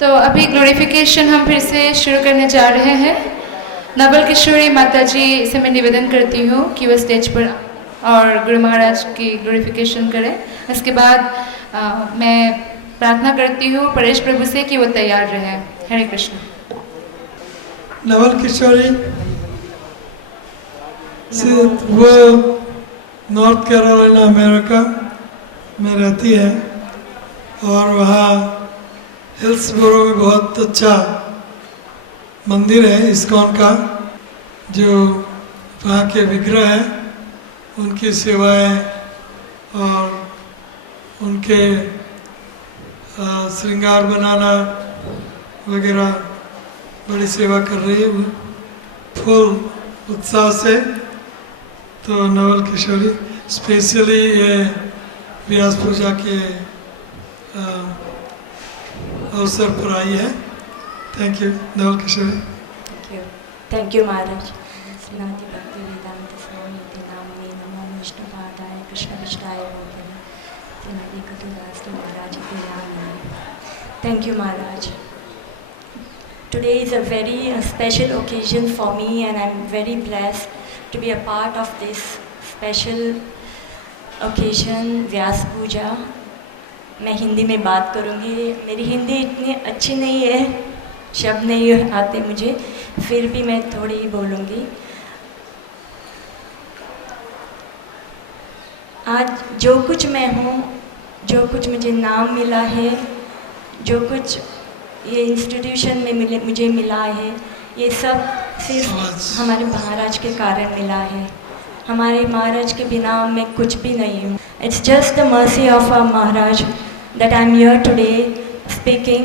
तो अभी ग्लोरिफिकेशन हम फिर से शुरू करने जा रहे हैं। नवल किशोरी माता जी से मैं निवेदन करती हूँ कि वो स्टेज पर और गुरु महाराज की ग्लोरिफिकेशन करें। इसके बाद मैं प्रार्थना करती हूँ परेश प्रभु से कि वो तैयार रहे। हरे कृष्ण। नवल किशोरी वो नॉर्थ कैरोलिना अमेरिका में रहती है और वहाँ हिल्सबोरो में बहुत अच्छा मंदिर है इस्कॉन का, जो वहाँ के विग्रह हैं उनकी सेवाएं और उनके श्रृंगार बनाना वगैरह बड़ी सेवा कर रही है फुल उत्साह से। तो नवल किशोरी स्पेशली ये व्यास पूजा के अवसर पर आई है। Thank you Naval Kishori. Thank you Maharaj. Shrimati Bhakti Vedanta स्वामी नामने नमो विष्णु पादाय कृष्ण विष्टाय श्रीमती कटुदास महाराज के नाम। Thank you Maharaj. Today is a very special occasion for me and I am very blessed to be a part of this special occasion व्यास पूजा। मैं हिंदी में बात करूँगी। मेरी हिंदी इतनी अच्छी नहीं है, शब्द नहीं आते मुझे, फिर भी मैं थोड़ी बोलूँगी। आज जो कुछ मैं हूँ, जो कुछ मुझे नाम मिला है, जो कुछ ये इंस्टीट्यूशन में मुझे मिला है, ये सब सिर्फ हमारे महाराज के कारण मिला है। हमारे महाराज के बिना मैं कुछ भी नहीं हूँ। It's just the mercy of our Maharaj that I am here today speaking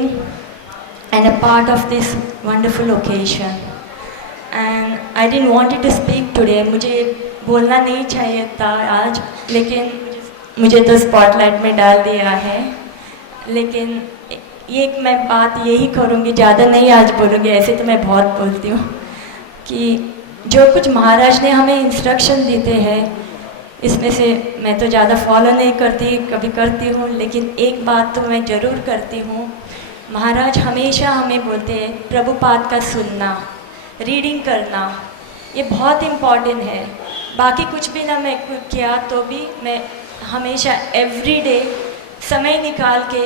and a part of this wonderful occasion. And I didn't wanted to speak today. मुझे बोलना नहीं चाहिए था आज, लेकिन मुझे तो स्पॉटलाइट में डाल दिया है। लेकिन ये मैं बात यही करूँगी, ज़्यादा नहीं आज बोलूँगी, ऐसे तो मैं बहुत बोलती हूँ, कि जो कुछ महाराज ने हमें इंस्ट्रक्शन देते हैं इसमें से मैं तो ज़्यादा फॉलो नहीं करती, कभी करती हूँ, लेकिन एक बात तो मैं ज़रूर करती हूँ। महाराज हमेशा हमें बोलते हैं प्रभुपाद का सुनना, रीडिंग करना, ये बहुत इम्पॉर्टेंट है। बाकी कुछ भी ना मैं किया तो भी मैं हमेशा एवरीडे समय निकाल के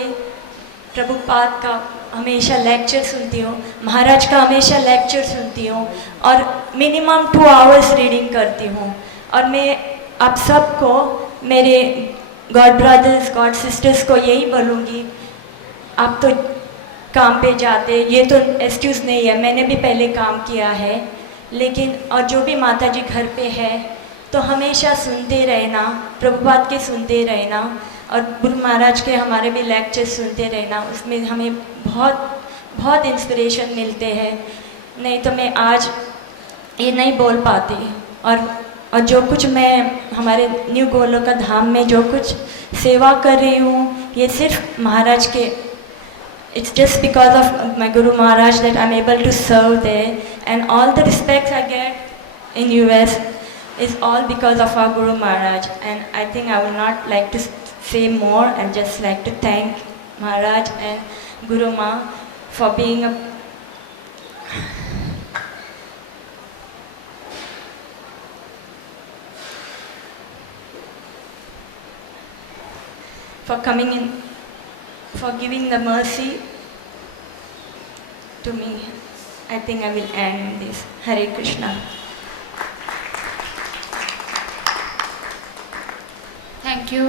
प्रभुपाद का हमेशा लेक्चर सुनती हूँ, महाराज का हमेशा लेक्चर सुनती हूँ और मिनिमम 2 आवर्स रीडिंग करती हूँ। और मैं आप सबको, मेरे गॉड ब्रदर्स गॉड सिस्टर्स को यही बोलूँगी, आप तो काम पे जाते, ये तो एक्सक्यूज़ नहीं है, मैंने भी पहले काम किया है, लेकिन और जो भी माता जी घर पे है तो हमेशा सुनते रहना, प्रभुपाद के सुनते रहना और गुरु महाराज के हमारे भी लेक्चर सुनते रहना। उसमें हमें बहुत बहुत इंस्पिरेशन मिलते हैं, नहीं तो मैं आज ये नहीं बोल पाती। और जो कुछ मैं हमारे न्यू गोलोक धाम में जो कुछ सेवा कर रही हूँ, ये सिर्फ महाराज के, it's just because of my Guru Maharaj that I'm able to serve there, and all the respects I get in US is all because of our Guru Maharaj. And I think I would not like to say more, and just like to thank Maharaj and Guru Ma for being for coming in, for giving the mercy to me. I think I will end this. Hare Krishna. Thank you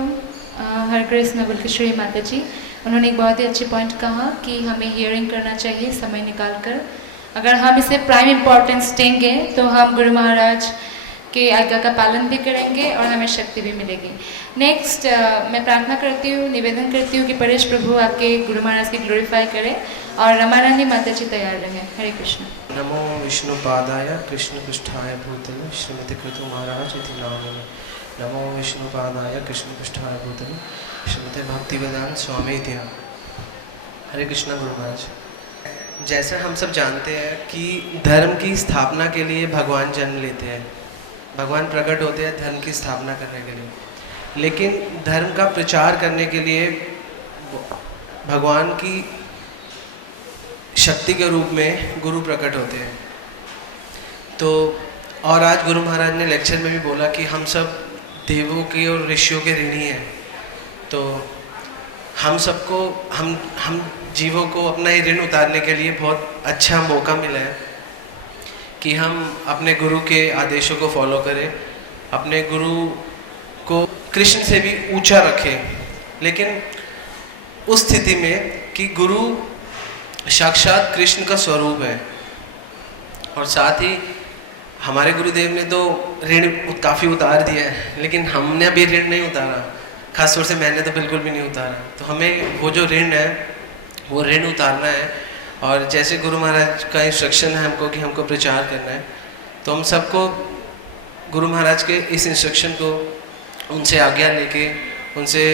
Hare Krishna Naval Kishori माता जी। उन्होंने एक बहुत ही अच्छे point कहा कि हमें hearing करना चाहिए समय निकाल कर। अगर हम इसे प्राइम इम्पोर्टेंस देंगे तो हम गुरु महाराज के आज्ञा का पालन भी करेंगे और हमें शक्ति भी मिलेगी। नेक्स्ट मैं प्रार्थना करती हूँ, निवेदन करती हूँ कि परेश प्रभु आपके गुरु महाराज की ग्लोरीफाई करें और रमारानी माता जी तैयार रहें। हरे कृष्ण। नमो विष्णु पादाय कृष्ण पृष्ठाय भूतले श्रीमती कृतु महाराज इति नामिने। नमो विष्णु पादाय कृष्ण पृष्ठाय भूतले श्रीमती भक्ति वेदांत स्वामी इति। हरे कृष्ण गुरु महाराज। जैसा हम सब जानते हैं कि धर्म की स्थापना के लिए भगवान जन्म लेते हैं, भगवान प्रकट होते हैं धर्म की स्थापना करने के लिए, लेकिन धर्म का प्रचार करने के लिए भगवान की शक्ति के रूप में गुरु प्रकट होते हैं। तो और आज गुरु महाराज ने लेक्चर में भी बोला कि हम सब देवों के और ऋषियों के ऋणी हैं। तो हम सबको हम जीवों को अपना ये ऋण उतारने के लिए बहुत अच्छा मौका मिला है कि हम अपने गुरु के आदेशों को फॉलो करें, अपने गुरु को कृष्ण से भी ऊंचा रखें, लेकिन उस स्थिति में कि गुरु साक्षात कृष्ण का स्वरूप है। और साथ ही हमारे गुरुदेव ने तो ऋण काफ़ी उतार दिया है, लेकिन हमने अभी ऋण नहीं उतारा, खासतौर से मैंने तो बिल्कुल भी नहीं उतारा। तो हमें वो जो ऋण है वो ऋण उतारना है। और जैसे गुरु महाराज का इंस्ट्रक्शन है हमको कि हमको प्रचार करना है, तो हम सबको गुरु महाराज के इस इंस्ट्रक्शन को उनसे आज्ञा लेके, उनसे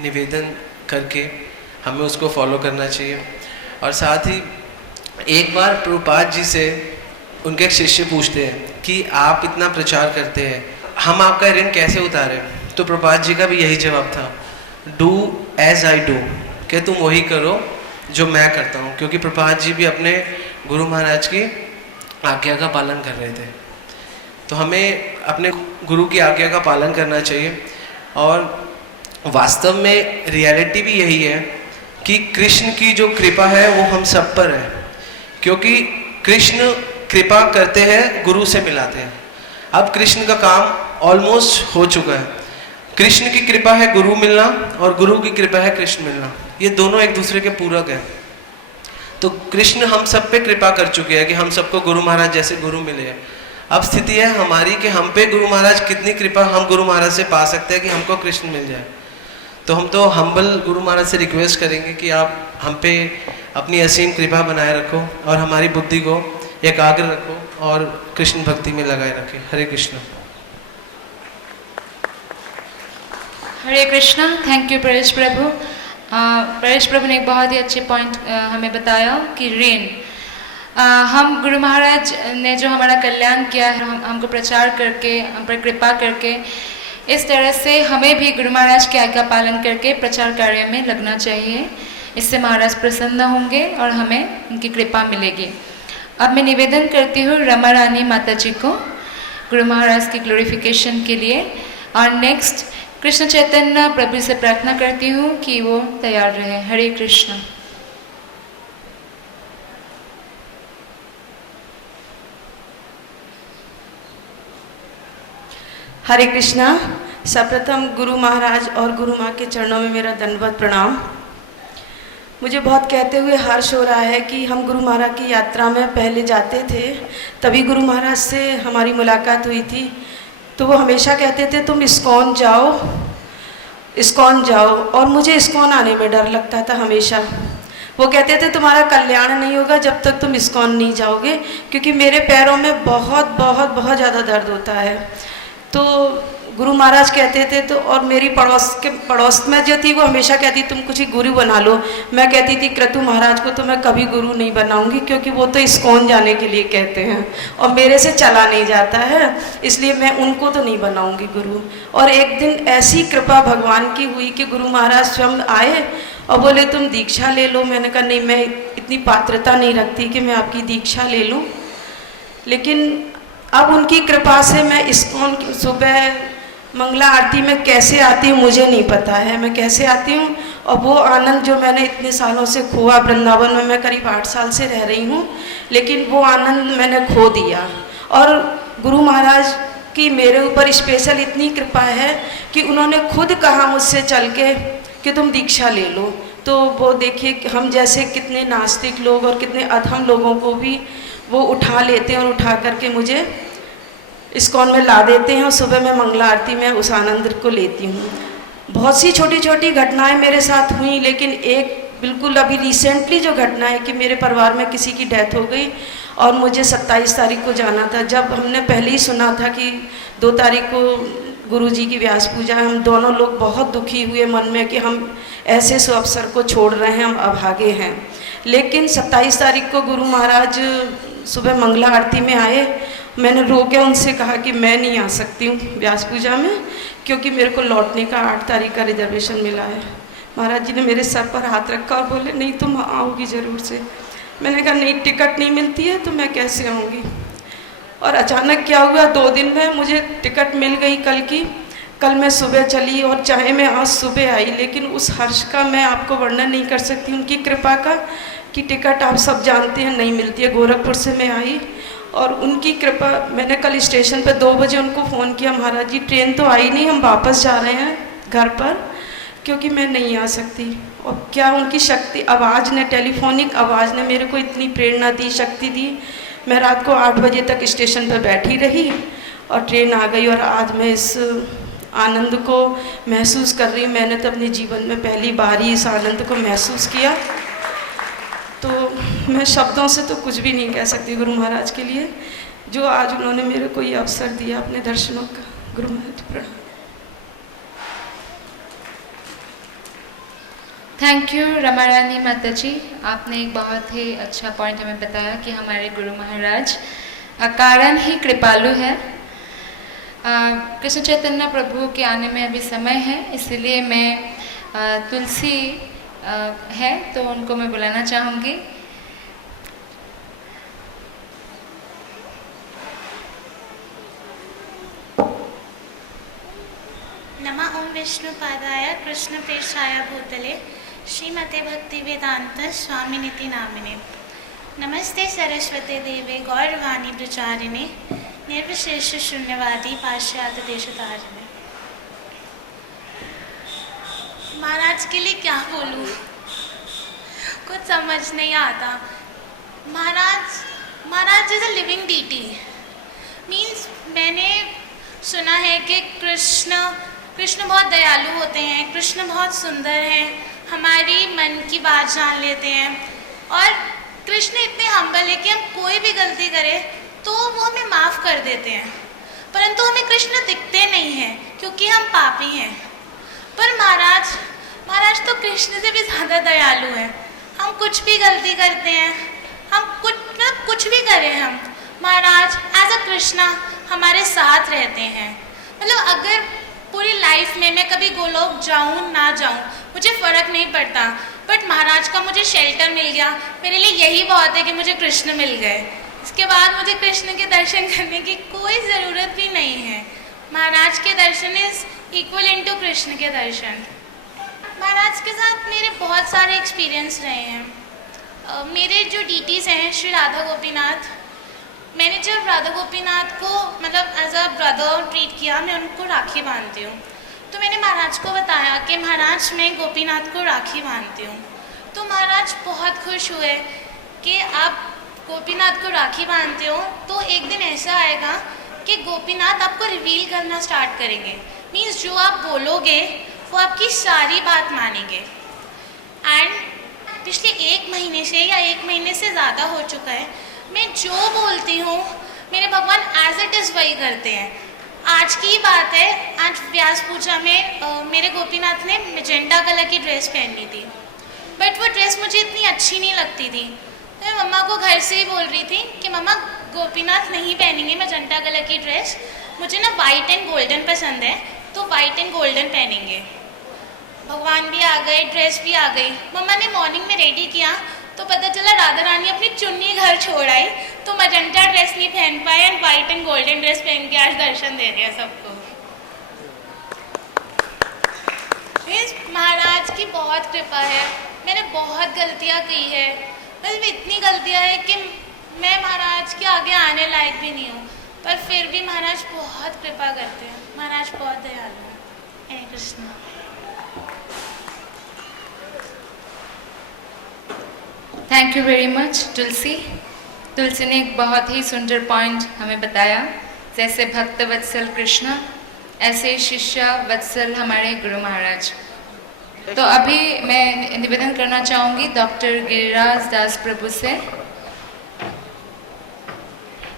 निवेदन करके हमें उसको फॉलो करना चाहिए। और साथ ही एक बार प्रभुपाद जी से उनके एक शिष्य पूछते हैं कि आप इतना प्रचार करते हैं, हम आपका ऋण कैसे उतारें? तो प्रभुपाद जी का भी यही जवाब था, डू एज आई डू, कि तुम वही करो जो मैं करता हूँ। क्योंकि प्रभुपाद जी भी अपने गुरु महाराज की आज्ञा का पालन कर रहे थे। तो हमें अपने गुरु की आज्ञा का पालन करना चाहिए। और वास्तव में रियलिटी भी यही है कि कृष्ण की जो कृपा है वो हम सब पर है, क्योंकि कृष्ण कृपा करते हैं, गुरु से मिलाते हैं। अब कृष्ण का काम ऑलमोस्ट हो चुका है। कृष्ण की कृपा है गुरु मिलना, और गुरु की कृपा है कृष्ण मिलना। ये दोनों एक दूसरे के पूरक हैं। तो कृष्ण हम सब पे कृपा कर चुके हैं कि हम सबको गुरु महाराज जैसे गुरु मिले हैं। अब स्थिति है हमारी कि हम पे गुरु महाराज कितनी कृपा हम गुरु महाराज से पा सकते हैं कि हमको कृष्ण मिल जाए। तो हम तो हम्बल गुरु महाराज से रिक्वेस्ट करेंगे कि आप हम पे अपनी असीम कृपा बनाए रखो और हमारी बुद्धि को एकाग्र रखो और कृष्ण भक्ति में लगाए रखें। हरे कृष्ण। हरे कृष्णा। थैंक यू परेश प्रभु। परेश प्रभु ने एक बहुत ही अच्छे पॉइंट हमें बताया कि ऋण, हम गुरु महाराज ने जो हमारा कल्याण किया है, हमको प्रचार करके, हम पर कृपा करके, इस तरह से हमें भी गुरु महाराज की आज्ञा पालन करके प्रचार कार्य में लगना चाहिए। इससे महाराज प्रसन्न होंगे और हमें उनकी कृपा मिलेगी। अब मैं निवेदन करती हूँ रमा रानी माता जी को गुरु महाराज की ग्लोरिफिकेशन के लिए। और नेक्स्ट कृष्ण चैतन्य प्रभु से प्रार्थना करती हूँ कि वो तैयार रहे। हरे कृष्ण। हरे कृष्णा। सर्वप्रथम गुरु महाराज और गुरु माँ के चरणों में मेरा दंडवत प्रणाम। मुझे बहुत कहते हुए हर्ष हो रहा है कि हम गुरु महाराज की यात्रा में पहले जाते थे, तभी गुरु महाराज से हमारी मुलाकात हुई थी। तो वो हमेशा कहते थे तुम इस्कॉन जाओ, इस्कॉन जाओ, और मुझे इस्कॉन आने में डर लगता था हमेशा। वो कहते थे तुम्हारा कल्याण नहीं होगा जब तक तुम इस्कॉन नहीं जाओगे, क्योंकि मेरे पैरों में बहुत बहुत बहुत ज़्यादा दर्द होता है। तो गुरु महाराज कहते थे, तो और मेरी पड़ोस में जो थी वो हमेशा कहती तुम कुछ ही गुरु बना लो। मैं कहती थी क्रतु महाराज को तो मैं कभी गुरु नहीं बनाऊंगी, क्योंकि वो तो इस्कॉन जाने के लिए कहते हैं और मेरे से चला नहीं जाता है, इसलिए मैं उनको तो नहीं बनाऊंगी गुरु। और एक दिन ऐसी कृपा भगवान की हुई कि गुरु महाराज स्वयं आए और बोले तुम दीक्षा ले लो। मैंने कहा नहीं, मैं इतनी पात्रता नहीं रखती कि मैं आपकी दीक्षा ले लूँ। लेकिन अब उनकी कृपा से मैं इस्कॉन सुबह मंगला आरती में कैसे आती हूँ मुझे नहीं पता है, मैं कैसे आती हूँ। और वो आनंद जो मैंने इतने सालों से खोआ, वृंदावन में मैं करीब 8 साल से रह रही हूँ, लेकिन वो आनंद मैंने खो दिया। और गुरु महाराज की मेरे ऊपर स्पेशल इतनी कृपा है कि उन्होंने खुद कहा मुझसे चल के कि तुम दीक्षा ले लो। तो वो देखिए हम जैसे कितने नास्तिक लोग और कितने अधम लोगों को भी वो उठा लेते हैं और उठा करके मुझे इस्कॉन में ला देते हैं, और सुबह मैं मंगला आरती में उस आनंद को लेती हूँ। बहुत सी छोटी छोटी घटनाएं मेरे साथ हुई, लेकिन एक बिल्कुल अभी रिसेंटली जो घटना है कि मेरे परिवार में किसी की डेथ हो गई और मुझे 27 तारीख को जाना था। जब हमने पहले ही सुना था कि 2 तारीख को गुरुजी की व्यास पूजा है, हम दोनों लोग बहुत दुखी हुए मन में कि हम ऐसे सुअवसर को छोड़ रहे हैं, हम अभागे हैं। लेकिन 27 तारीख को गुरु महाराज सुबह मंगला आरती में आए। मैंने रो के उनसे कहा कि मैं नहीं आ सकती हूँ व्यास पूजा में, क्योंकि मेरे को लौटने का 8 तारीख का रिजर्वेशन मिला है। महाराज जी ने मेरे सर पर हाथ रखा और बोले नहीं तुम आओगी ज़रूर से। मैंने कहा नहीं, टिकट नहीं मिलती है तो मैं कैसे आऊँगी। और अचानक क्या हुआ, 2 दिन में मुझे टिकट मिल गई कल की। कल मैं सुबह चली और चाहे मैं आज सुबह आई, लेकिन उस हर्ष का मैं आपको वर्णन नहीं कर सकती, उनकी कृपा का, कि टिकट आप सब जानते हैं नहीं मिलती है। गोरखपुर से मैं आई और उनकी कृपा, मैंने कल स्टेशन पर 2 बजे उनको फ़ोन किया, महाराज जी ट्रेन तो आई नहीं, हम वापस जा रहे हैं घर पर, क्योंकि मैं नहीं आ सकती। और क्या उनकी शक्ति, आवाज़ ने, टेलीफोनिक आवाज़ ने मेरे को इतनी प्रेरणा दी, शक्ति दी। मैं रात को 8 बजे तक स्टेशन पर बैठी रही और ट्रेन आ गई और आज मैं इस आनंद को महसूस कर रही हूँ। मैंने तो अपने जीवन में पहली बार ही इस आनंद को महसूस किया। तो मैं शब्दों से तो कुछ भी नहीं कह सकती गुरु महाराज के लिए, जो आज उन्होंने मेरे को ये अवसर दिया अपने दर्शनों का। गुरु महाराज प्रणाम। थैंक यू रमा रानी माता जी, आपने एक बहुत ही अच्छा पॉइंट हमें बताया कि हमारे गुरु महाराज अकारण ही कृपालु है। कृष्ण चैतन्य प्रभु के आने में अभी समय है, इसलिए मैं तुलसी है तो उनको मैं बुलाना चाहूँगी। नमः ओम विष्णु पादाय कृष्ण प्रेषाय भूतले श्रीमते भक्ति वेदांत स्वामिनिति नामिने। नमस्ते सरस्वती देवे गौरवाणी प्रचारिणे निर्विशेष शून्यवादी पाश्चात्य देशतारिणे। महाराज के लिए क्या बोलूं, कुछ समझ नहीं आता। Maharaj is a living deity. Means मैंने सुना है कि कृष्ण बहुत दयालु होते हैं, कृष्ण बहुत सुंदर हैं, हमारी मन की बात जान लेते हैं, और कृष्ण इतने हम्बल है कि हम कोई भी गलती करें तो वो हमें माफ़ कर देते हैं। परंतु हमें कृष्ण दिखते नहीं हैं क्योंकि हम पापी हैं। पर महाराज तो कृष्ण से भी ज़्यादा दयालु हैं। हम कुछ भी गलती करते हैं, हम कुछ भी करें, हम महाराज एज अ कृष्णा हमारे साथ रहते हैं। मतलब अगर पूरी लाइफ में मैं कभी गोलोक जाऊं ना जाऊं मुझे फ़र्क नहीं पड़ता, बट महाराज का मुझे शेल्टर मिल गया, मेरे लिए यही बहुत है कि मुझे कृष्ण मिल गए। इसके बाद मुझे कृष्ण के दर्शन करने की कोई ज़रूरत भी नहीं है। महाराज के दर्शन is equal in to Krishna के दर्शन। महाराज के साथ मेरे बहुत सारे एक्सपीरियंस रहे हैं। मेरे जो डीटीज़ हैं श्री राधा गोपीनाथ, मैंने जब राधा गोपीनाथ को मतलब एज अ ब्रदर ट्रीट किया, मैं उनको राखी बांधती हूँ, तो मैंने महाराज को बताया कि महाराज मैं गोपीनाथ को राखी बांधती हूँ। तो महाराज बहुत खुश हुए कि आप गोपीनाथ को राखी बांधते हो तो एक दिन ऐसा आएगा कि गोपीनाथ आपको रिवील करना स्टार्ट करेंगे। मीन्स जो आप बोलोगे वो आपकी सारी बात मानेंगे। एंड पिछले 1 महीने से या 1 महीने से ज़्यादा हो चुका है, मैं जो बोलती हूँ मेरे भगवान एज इट इज़ वही करते हैं। आज की बात है, आज व्यास पूजा में मेरे गोपीनाथ ने मैजेंटा कलर की ड्रेस पहनी थी, बट वो ड्रेस मुझे इतनी अच्छी नहीं लगती थी। तो मैं मम्मा को घर से ही बोल रही थी कि मम्मा गोपीनाथ नहीं पहनेंगे मैजेंटा कलर की ड्रेस, मुझे ना वाइट एंड गोल्डन पसंद है, तो वाइट एंड गोल्डन पहनेंगे। भगवान भी आ गए, ड्रेस भी आ गई। मम्मा ने मॉर्निंग में रेडी किया तो पता चला राधा रानी अपनी चुन्नी घर छोड़ आई, तो मैजेंटा ड्रेस नहीं पहन पाए and white and golden dress पहन के आज दर्शन दे दिया सबको। महाराज की बहुत कृपा है। मैंने बहुत गलतियाँ की है, मतलब इतनी गलतियाँ है कि मैं महाराज के आगे आने लायक भी नहीं हूँ, पर फिर भी महाराज बहुत कृपा करते हैं। महाराज बहुत दयालु हैं। Hare Krishna. Thank you very much Tulsi ने एक बहुत ही सुंदर पॉइंट हमें बताया। जैसे भक्त वत्सल कृष्ण, ऐसे शिष्य वत्सल हमारे गुरु महाराज। तो अभी मैं निवेदन करना चाहूँगी डॉक्टर गिरिराज दास प्रभु से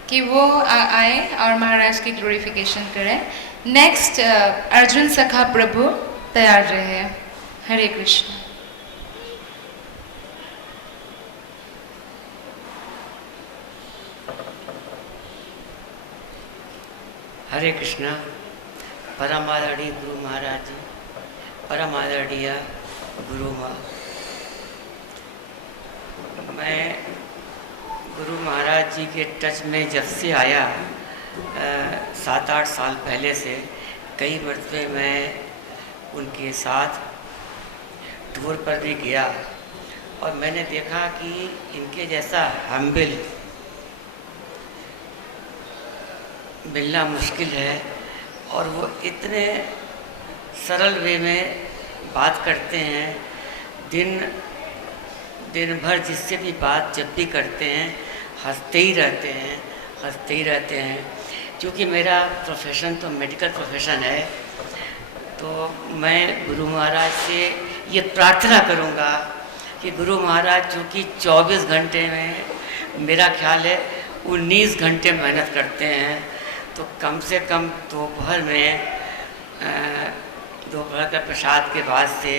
कि वो आए और महाराज की ग्लोरिफिकेशन करें। नेक्स्ट अर्जुन सखा प्रभु तैयार रहे। हरे कृष्ण। हरे कृष्णा। परम आदरणीय गुरु महाराज जी, परम आदरणीय गुरु माँ, मैं महाराज जी के टच में जब से आया 7-8 साल पहले से कई मरतबे मैं उनके साथ टूर पर भी गया और मैंने देखा कि इनके जैसा हम्बिल मिलना मुश्किल है और वो इतने सरल वे में बात करते हैं। दिन भर जिससे भी बात जब भी करते हैं हंसते ही रहते हैं। क्योंकि मेरा प्रोफेशन तो मेडिकल प्रोफेशन है, तो मैं गुरु महाराज से ये प्रार्थना करूँगा कि गुरु महाराज जो कि 24 घंटे में मेरा ख्याल है 19 घंटे मेहनत करते हैं, तो कम से कम दोपहर का प्रसाद के बाद से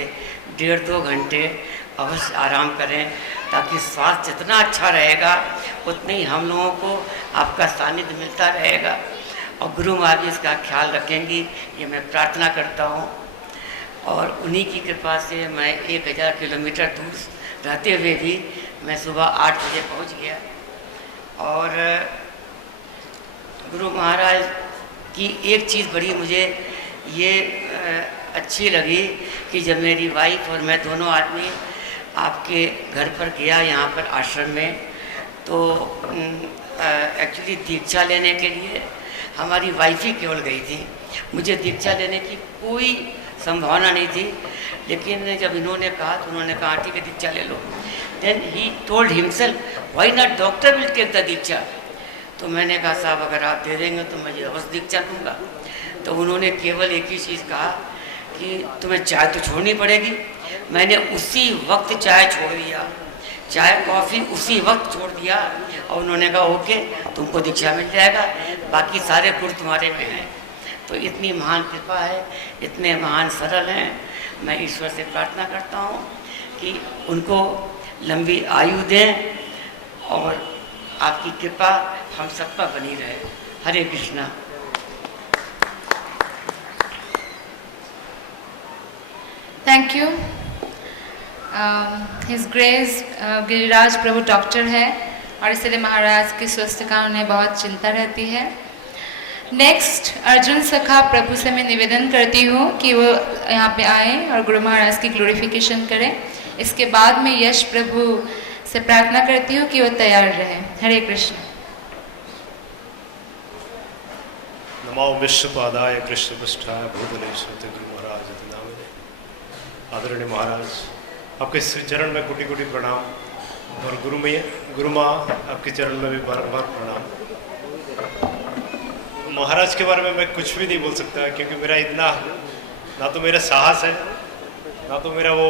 1.5-2 घंटे अवश्य आराम करें, ताकि स्वास्थ्य जितना अच्छा रहेगा उतने ही हम लोगों को आपका सानिध्य मिलता रहेगा और गुरु महाराज इसका ख्याल रखेंगी, ये मैं प्रार्थना करता हूँ। और उन्हीं की कृपा से मैं 1000 किलोमीटर दूर रहते हुए भी मैं सुबह 8 बजे पहुँच गया। और गुरु महाराज की एक चीज़ बड़ी मुझे ये अच्छी लगी कि जब मेरी वाइफ और मैं दोनों आदमी आपके घर पर गया यहाँ पर आश्रम में, तो एक्चुअली दीक्षा लेने के लिए हमारी वाइफ ही केवल गई थी, मुझे दीक्षा लेने की कोई संभावना नहीं थी। लेकिन जब इन्होंने कहा तो उन्होंने कहा ठीक है दीक्षा ले लो। Then he told himself why not doctor will take the diksha. तो मैंने कहा साहब अगर आप दे देंगे तो मैं अवश्य दीक्षा दूँगा। तो उन्होंने केवल एक ही चीज़ कहा कि तुम्हें चाय तो छोड़नी पड़ेगी। मैंने उसी वक्त चाय छोड़ दिया, चाय कॉफ़ी उसी वक्त छोड़ दिया और उन्होंने कहा ओके तुमको दीक्षा मिल जाएगा, बाकी सारे गुण तुम्हारे में हैं। तो इतनी महान कृपा है, इतने महान सरल हैं। मैं ईश्वर से प्रार्थना करता हूँ कि उनको लंबी आयु दें और आपकी कृपा हम सब पर बनी रहे। Hare Krishna. Thank you. His grace Giriraj Prabhu doctor है और इसलिए महाराज की स्वास्थ्य का उन्हें बहुत चिंता रहती है। नेक्स्ट अर्जुन सखा प्रभु से मैं निवेदन करती हूँ कि वो यहाँ पे आए और गुरु महाराज की ग्लोरिफिकेशन करें। इसके बाद मैं यश प्रभु से प्रार्थना करती हूँ कि वो तैयार रहे। हरे कृष्ण। नमो विश्वपादाय कृष्णपृष्ठाय भूतले श्रुते गुरु महाराज इति नामिने। आदरणीय महाराज, आपके श्री चरण में कोटि कोटि प्रणाम और गुरु माँ आपके चरण में भी बार प्रणाम। महाराज के बारे में मैं कुछ भी नहीं बोल सकता, क्योंकि मेरा इतना ना तो मेरा साहस है, ना तो मेरा वो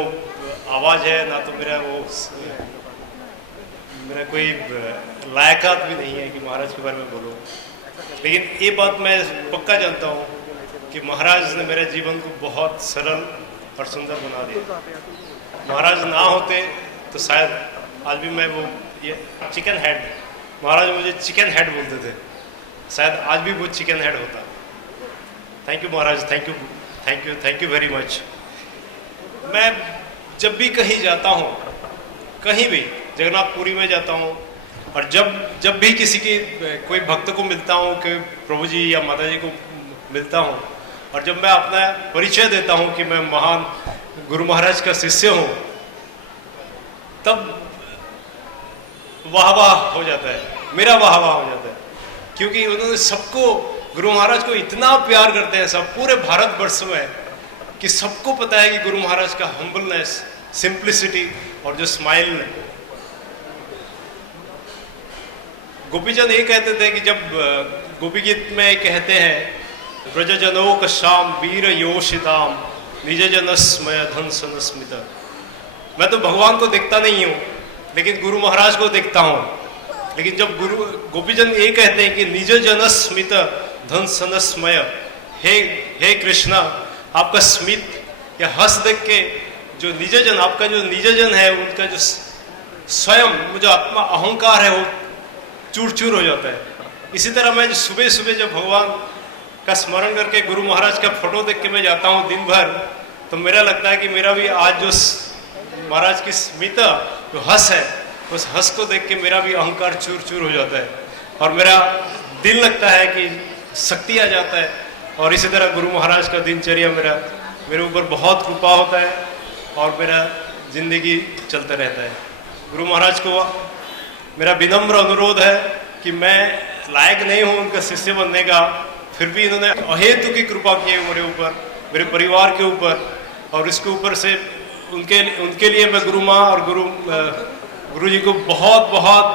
आवाज़ है, ना तो मेरा कोई लायकात भी नहीं है कि महाराज के बारे में बोलूँ। लेकिन ये बात मैं पक्का जानता हूँ कि महाराज ने मेरे जीवन को बहुत सरल और सुंदर बना दिया। महाराज ना होते तो शायद आज भी मैं वो ये चिकन हेड, महाराज मुझे चिकन हेड बोलते थे, शायद आज भी वो चिकन हेड होता। Thank you Maharaj, thank you very much. मैं जब भी कहीं जाता हूँ, कहीं भी जगन्नाथपुरी में जाता हूँ, और जब भी किसी की कोई भक्त को मिलता हूँ कि प्रभु जी या माता जी को मिलता हूँ, और जब मैं अपना परिचय देता हूँ कि मैं महान गुरु महाराज का शिष्य हूँ, तब वाह वाह हो जाता है, मेरा वाह वाह हो जाता है। क्योंकि उन्होंने सबको, गुरु महाराज को इतना प्यार करते हैं सब पूरे भारतवर्ष में, कि सबको पता है कि गुरु महाराज का हम्बलनेस, सिंप्लिसिटी और जो स्माइल। गोपीचंद ये कहते थे कि जब गोपी गीत में कहते हैं प्रजजनों का शाम वीर योषिताम निज जनस्मय धन सनस्मित। मैं तो भगवान को देखता नहीं हूँ, लेकिन गुरु महाराज को देखता हूँ। लेकिन जब गोपीचंद ये कहते हैं कि निज जनस्मित धन सनस्मय, हे कृष्णा, आपका स्मित या हंस देख के जो निजजन, आपका जो निजजन है, उनका जो स्वयं जो आत्मा अहंकार है वो चूर चूर हो जाता है। इसी तरह मैं सुबह सुबह जब भगवान का स्मरण करके गुरु महाराज का फोटो देख के मैं जाता हूँ दिन भर, तो मेरा लगता है कि मेरा भी आज जो महाराज की स्मित जो हंस है उस हंस को देख के मेरा भी अहंकार चूर चूर हो जाता है और मेरा दिल लगता है कि शक्ति आ जाता है। और इसी तरह गुरु महाराज का दिनचर्या मेरे ऊपर बहुत कृपा होता है और मेरा जिंदगी चलता रहता है। गुरु महाराज को मेरा विनम्र अनुरोध है कि मैं लायक नहीं हूँ उनका शिष्य बनने का, फिर भी इन्होंने अहेतु की कृपा की है मेरे ऊपर, मेरे परिवार के ऊपर, और इसके ऊपर से उनके लिए मैं गुरु माँ और गुरु जी को बहुत बहुत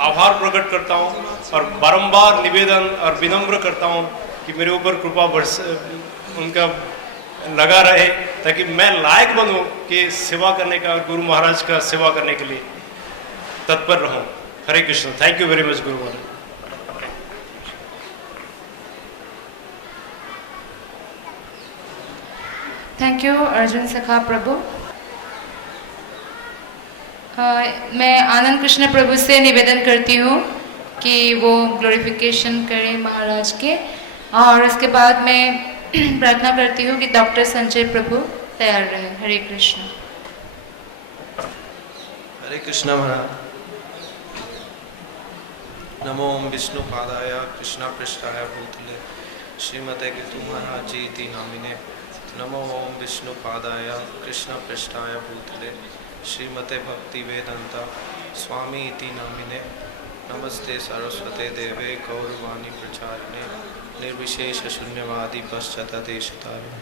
आभार प्रकट करता हूँ और बारंबार निवेदन और विनम्र करता हूँ कि मेरे ऊपर कृपा उनका लगा रहे ताकि मैं लायक बनूं कि सेवा करने का और गुरु महाराज का सेवा करने के लिए तत्पर रहूं। Hare Krishna. Thank you very much Guru Maharaj. Thank you Arjun सखा प्रभु। मैं आनंद कृष्ण प्रभु से निवेदन करती हूँ कि वो ग्लोरिफिकेशन करें महाराज के, और उसके बाद मैं प्रार्थना करती हूँ कि डॉक्टर संजय प्रभु तैयार रहे। हरे कृष्ण। हरे कृष्ण महाराज। नमो ओम विष्णु पादाय कृष्ण पृष्ठाय भूतले श्रीमते केतु महाराज जी इति नामिने। नमो ओम विष्णु पादाय कृष्ण पृष्ठाय भूतले श्रीमते भक्ति वेदांता स्वामी इति नामिने। नमस्ते सरस्वते देवे गौरवाणी प्रचारिणे निर्विशेष शून्यवादी पश्चात देशतारिणे।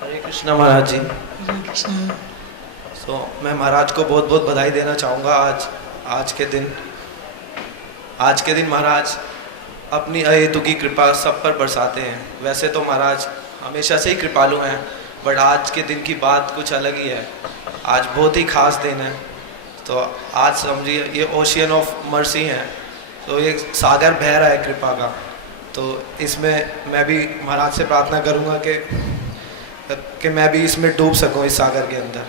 हरे कृष्ण महाराज जी। हरे कृष्ण। मैं महाराज को बहुत बहुत बधाई देना चाहूँगा आज के दिन महाराज अपनी अहेतु की कृपा सब पर बरसाते हैं। वैसे तो महाराज हमेशा से ही कृपालु हैं, बट आज के दिन की बात कुछ अलग ही है। आज बहुत ही खास दिन है। तो आज समझिए ये ओशियन ऑफ मर्सी है, तो ये सागर बह रहा है कृपा का। तो इसमें मैं भी महाराज से प्रार्थना करूँगा कि मैं भी इसमें डूब सकूँ, इस सागर के अंदर।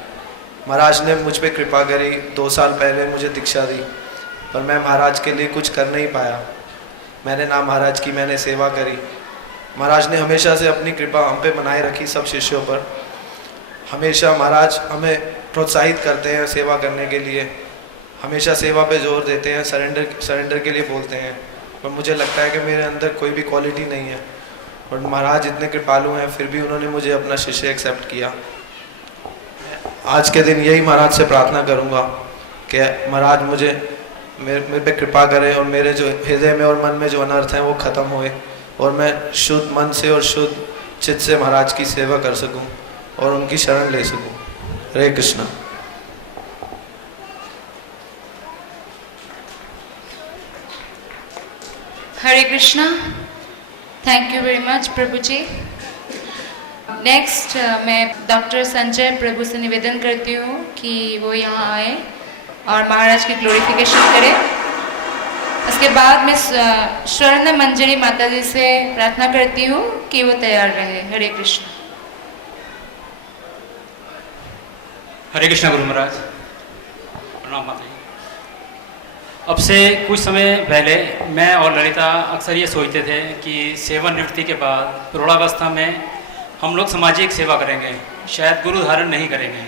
महाराज ने मुझ पे कृपा करी, 2 साल पहले मुझे दीक्षा दी, पर मैं महाराज के लिए कुछ कर नहीं पाया। मैंने ना महाराज की मैंने सेवा करी। महाराज ने हमेशा से अपनी कृपा हम पे बनाए रखी, सब शिष्यों पर। हमेशा महाराज हमें प्रोत्साहित करते हैं सेवा करने के लिए, हमेशा सेवा पे जोर देते हैं, सरेंडर के लिए बोलते हैं। पर मुझे लगता है कि मेरे अंदर कोई भी क्वालिटी नहीं है, और महाराज इतने कृपालु हैं फिर भी उन्होंने मुझे अपना शिष्य एक्सेप्ट किया। आज के दिन यही महाराज से प्रार्थना करूंगा कि महाराज मेरे पे कृपा करें और मेरे जो हृदय में और मन में जो अनर्थ हैं वो ख़त्म होए, और मैं शुद्ध मन से और शुद्ध चित्त से महाराज की सेवा कर सकूं और उनकी शरण ले सकूं। Hare Krishna. Hare Krishna. Thank you very much Prabhu ji. Next मैं डॉक्टर संजय प्रभु से निवेदन करती हूँ कि वो यहाँ आए और महाराज की ग्लोरिफिकेशन करें। उसके बाद मैं स्वर्ण मंजरी माता जी से प्रार्थना करती हूँ कि वो तैयार रहे। हरे कृष्ण। हरे कृष्णा गुरु महाराज। प्रणाम माता जी। अब से कुछ समय पहले मैं और ललिता अक्सर ये सोचते थे कि सेवानिवृत्ति के बाद प्रौढ़ावस्था में हम लोग सामाजिक सेवा करेंगे, शायद गुरु धारण नहीं करेंगे,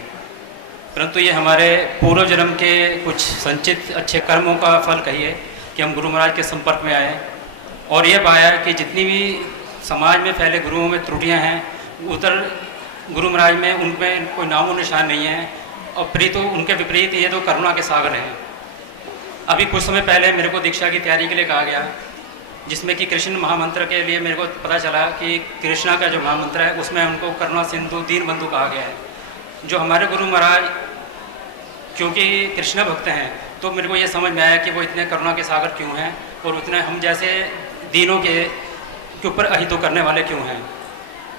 परंतु ये हमारे पूर्व जन्म के कुछ संचित अच्छे कर्मों का फल कहिए कि हम गुरु महाराज के संपर्क में आए और ये पाया कि जितनी भी समाज में फैले गुरुओं में त्रुटियां हैं, उधर गुरु महाराज में उनमें कोई नामो निशान नहीं है, और तो उनके विपरीत ये तो करुणा के सागर हैं। अभी कुछ समय पहले मेरे को दीक्षा की तैयारी के लिए कहा गया, जिसमें कि कृष्ण महामंत्र के लिए मेरे को पता चला कि कृष्णा का जो महामंत्र है उसमें उनको करुणा सिंधु दीन बंधु कहा गया है। जो हमारे गुरु महाराज क्योंकि कृष्ण भक्त हैं, तो मेरे को ये समझ में आया कि वो इतने करुणा के सागर क्यों हैं और उतने हम जैसे दीनों के ऊपर अहितो करने वाले क्यों हैं।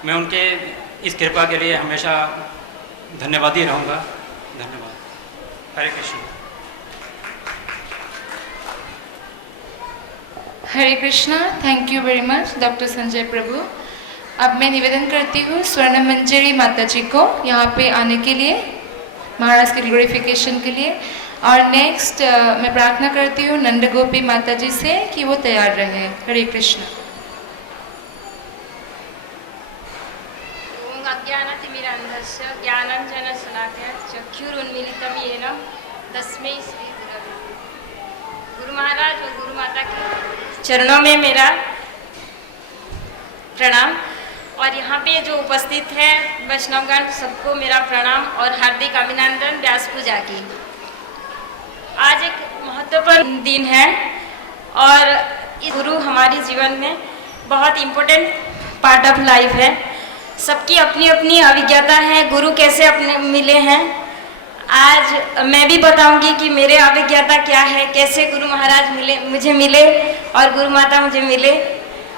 मैं उनके इस कृपा के लिए हमेशा धन्यवादी रहूँगा। धन्यवाद। Hare Krishna. Hare Krishna. Thank you very much doctor Sanjay Prabhu. अब मैं निवेदन करती हूँ स्वर्ण मंजरी माता जी को यहाँ पे आने के लिए, महाराज के ग्लोरिफिकेशन के लिए। और नेक्स्ट मैं प्रार्थना करती हूँ नंद गोपी माता जी से कि वो तैयार रहे। हरे कृष्ण। ओम अज्ञानातिमिरान्धस्य चक्षुरुन्मीलितं येन तस्मै श्री गुरवे। गुरु महाराज और गुरु माता के चरणों में मेरा प्रणाम, और यहाँ पे जो उपस्थित है वैष्णवगण सबको मेरा प्रणाम और हार्दिक अभिनंदन व्यास पूजा की। आज एक महत्वपूर्ण दिन है और ये गुरु हमारे जीवन में बहुत इम्पोर्टेंट पार्ट ऑफ लाइफ है। सबकी अपनी अपनी अभिज्ञता है, गुरु कैसे अपने मिले हैं। आज मैं भी बताऊंगी कि मेरे अभिज्ञता क्या है, कैसे गुरु महाराज मुझे मिले और गुरु माता मुझे मिले,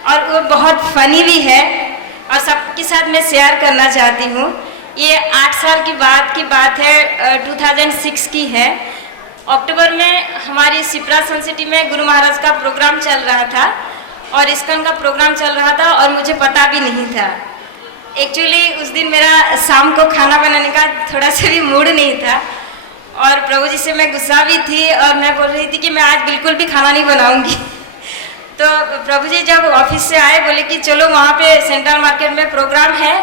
और वो बहुत फनी भी है और सबके साथ मैं शेयर करना चाहती हूँ। ये 8 साल की बात है, 2006 की है। अक्टूबर में हमारी सिप्रा सन सिटी में गुरु महाराज का प्रोग्राम चल रहा था और इस्कॉन का प्रोग्राम चल रहा था और मुझे पता भी नहीं था। एक्चुअली उस दिन मेरा शाम को खाना बनाने का थोड़ा सा भी मूड नहीं था और प्रभु जी से मैं गुस्सा भी थी और मैं बोल रही थी कि मैं आज बिल्कुल भी खाना नहीं बनाऊंगी। तो प्रभु जी जब ऑफिस से आए बोले कि चलो वहाँ पे सेंट्रल मार्केट में प्रोग्राम है